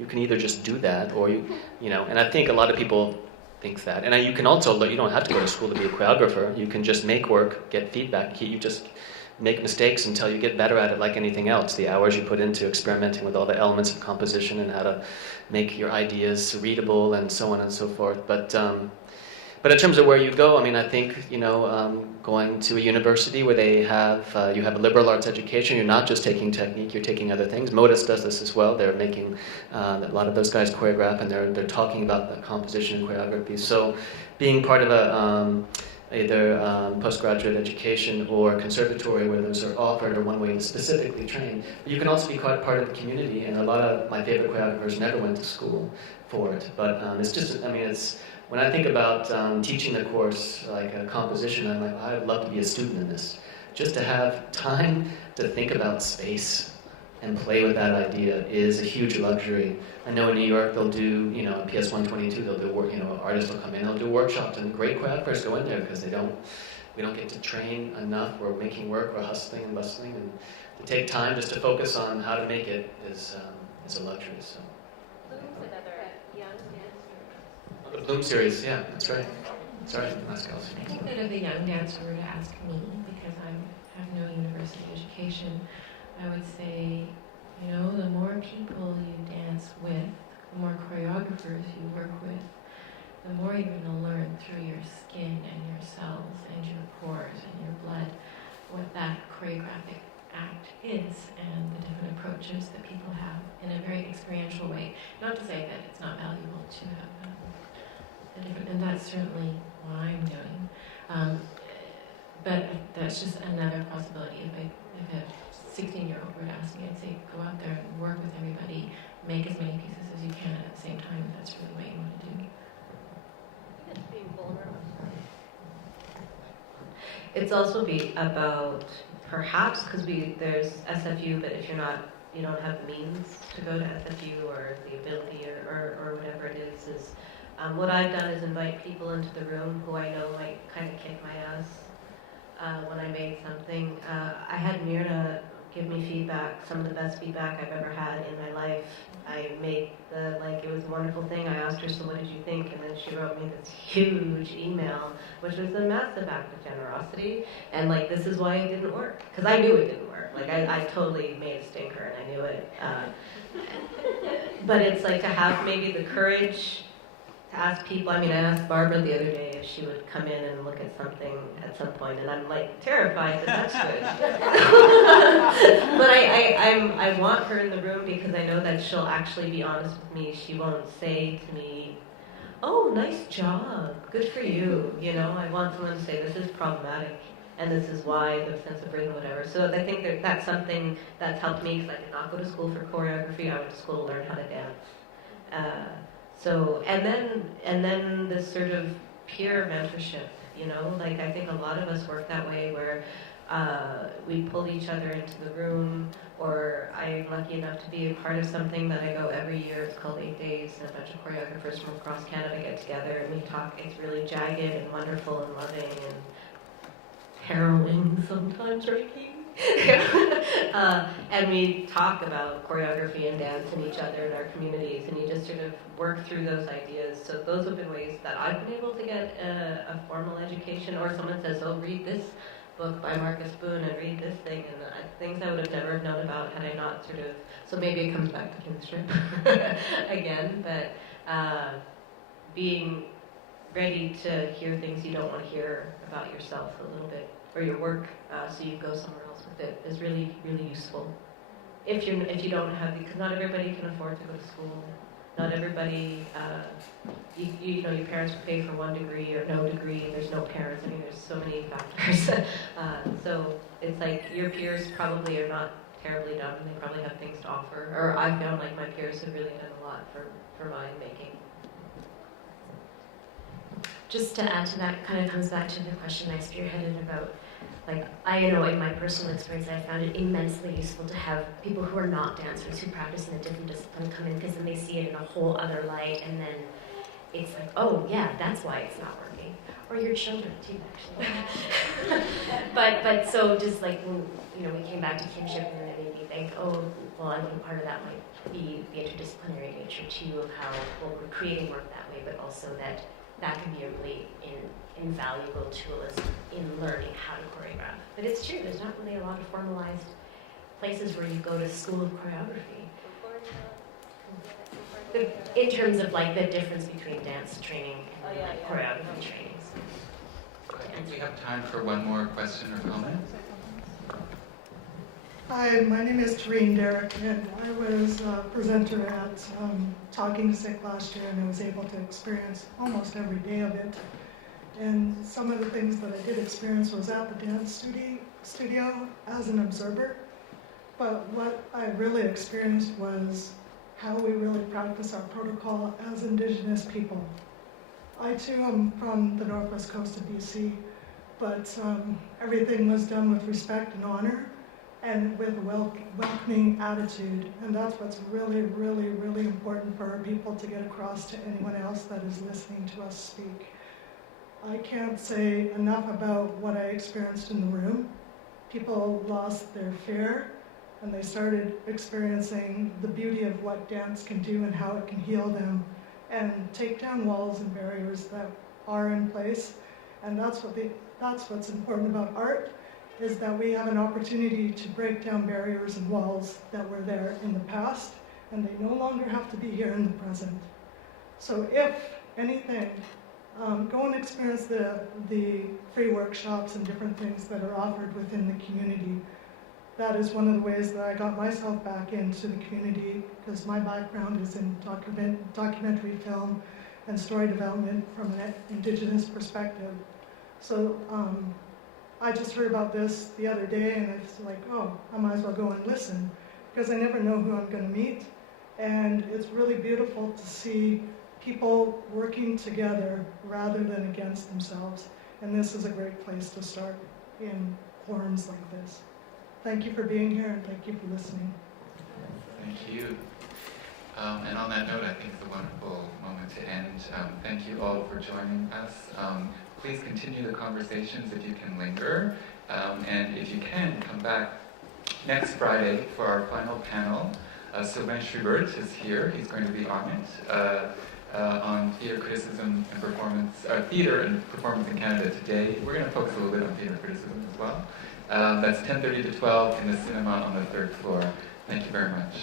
You can either just do that, or you know. And I think a lot of people think that. And you can also, you don't have to go to school to be a choreographer. You can just make work, get feedback. You just make mistakes until you get better at it, like anything else. The hours you put into experimenting with all the elements of composition and how to make your ideas readable and so on and so forth. But But in terms of where you go, I mean, I think, going to a university where they have, you have a liberal arts education, you're not just taking technique, you're taking other things. Modus does this as well. They're making, a lot of those guys choreograph, and they're talking about the composition and choreography. So being part of either postgraduate education or conservatory where those are offered, or one way to specifically train. But you can also be quite part of the community, and a lot of my favorite choreographers never went to school for it. But it's just, when I think about teaching the course, like a composition, I'm like, I'd love to be a student in this. Just to have time to think about space and play with that idea is a huge luxury. I know in New York they'll do, in PS 122, they'll do work, artists will come in, they'll do workshops, and great choreographers go in there because we don't get to train enough. We're making work, we're hustling and bustling, and to take time just to focus on how to make it is a luxury. So. The Bloom series, yeah, that's right. That's right. I think that if a young dancer were to ask me, because I have no university education, I would say, the more people you dance with, the more choreographers you work with, the more you're going to learn through your skin and your cells and your pores and your blood what that choreographic act is and the different approaches that people have in a very experiential way. Not to say that it's not valuable to have and that's certainly what I'm doing. But that's just another possibility. If a 16-year-old were to ask me, I'd say go out there and work with everybody, make as many pieces as you can at the same time, if that's really what you want to do. It's being vulnerable. It's also about, perhaps, because there's SFU, but if you don't have the means to go to SFU or the ability or whatever it is what I've done is invite people into the room who I know might kind of kick my ass when I made something. I had Mirna give me feedback, some of the best feedback I've ever had in my life. I made it was a wonderful thing. I asked her, so what did you think? And then she wrote me this huge email, which was a massive act of generosity. And this is why it didn't work. Because I knew it didn't work. I totally made a stinker and I knew it. But it's to have maybe the courage to ask people. I asked Barbara the other day if she would come in and look at something at some point, and I'm terrified that that's good. But I want her in the room because I know that she'll actually be honest with me. She won't say to me, "Oh, nice job, good for you." I want someone to say, "This is problematic, and this is why," the sense of rhythm, whatever. So I think that's something that's helped me because I did not go to school for choreography. I went to school to learn how to dance. So, and then this sort of peer mentorship, I think a lot of us work that way where we pull each other into the room, or I'm lucky enough to be a part of something that I go every year. It's called 8 Days, and a bunch of choreographers from across Canada get together and we talk. It's really jagged and wonderful and loving and harrowing sometimes, right? And we talk about choreography and dance and each other in our communities, and you just sort of work through those ideas. So those have been ways that I've been able to get a formal education, or someone says, "Oh, read this book by Marcus Boone and read this thing," and things I would have never known about had I not sort of, so maybe it comes back to kinship again, but being ready to hear things you don't want to hear about yourself a little bit, or your work, so you go somewhere else with it, is really, really useful. If you don't have, because not everybody can afford to go to school. Not everybody, your parents will pay for one degree or no degree, and there's no parents. There's so many factors. So it's your peers probably are not terribly dumb, and they probably have things to offer. Or I found my peers have really done a lot for my making. Just to add to that, kind of comes back to the question I spearheaded about, I know in my personal experience, I found it immensely useful to have people who are not dancers, who practice in a different discipline, come in, because then they see it in a whole other light, and then it's oh yeah, that's why it's not working. Or your children too, actually. but so just when, we came back to kinship, and then it made me think, oh, well, I think part of that might be the interdisciplinary nature too, of how we're creating work that way, but also that can be a really invaluable tool in learning how to choreograph. But it's true, there's not really a lot of formalized places where you go to school of choreography. in terms of like the difference between dance training and like choreography trainings. I think we have time for one more question or comment. Hi, my name is Tareen Derrick, and I was a presenter at Talking Sick last year, and I was able to experience almost every day of it. And some of the things that I did experience was at the dance studio as an observer. But what I really experienced was how we really practice our protocol as Indigenous people. I too am from the northwest coast of BC, but everything was done with respect and honor and with a welcoming attitude. And that's what's really, really, really important for our people to get across to anyone else that is listening to us speak. I can't say enough about what I experienced in the room. People lost their fear, and they started experiencing the beauty of what dance can do and how it can heal them and take down walls and barriers that are in place. And that's what's important about art, is that we have an opportunity to break down barriers and walls that were there in the past, and they no longer have to be here in the present. So if anything, go and experience the free workshops and different things that are offered within the community. That is one of the ways that I got myself back into the community, because my background is in documentary film and story development from an Indigenous perspective. So I just heard about this the other day, and I was like, oh, I might as well go and listen, because I never know who I'm going to meet. And it's really beautiful to see people working together rather than against themselves. And this is a great place to start in forums like this. Thank you for being here, and thank you for listening. Thank you. And on that note, I think it's a wonderful moment to end. Thank you all for joining us. Please continue the conversations if you can linger. And if you can, come back next Friday for our final panel. Sylvain Schubert is here. He's going to be on it, on theater criticism and performance, theater and performance in Canada today. We're going to focus a little bit on theater criticism as well. That's 10:30 to 12 in the cinema on the 3rd floor. Thank you very much.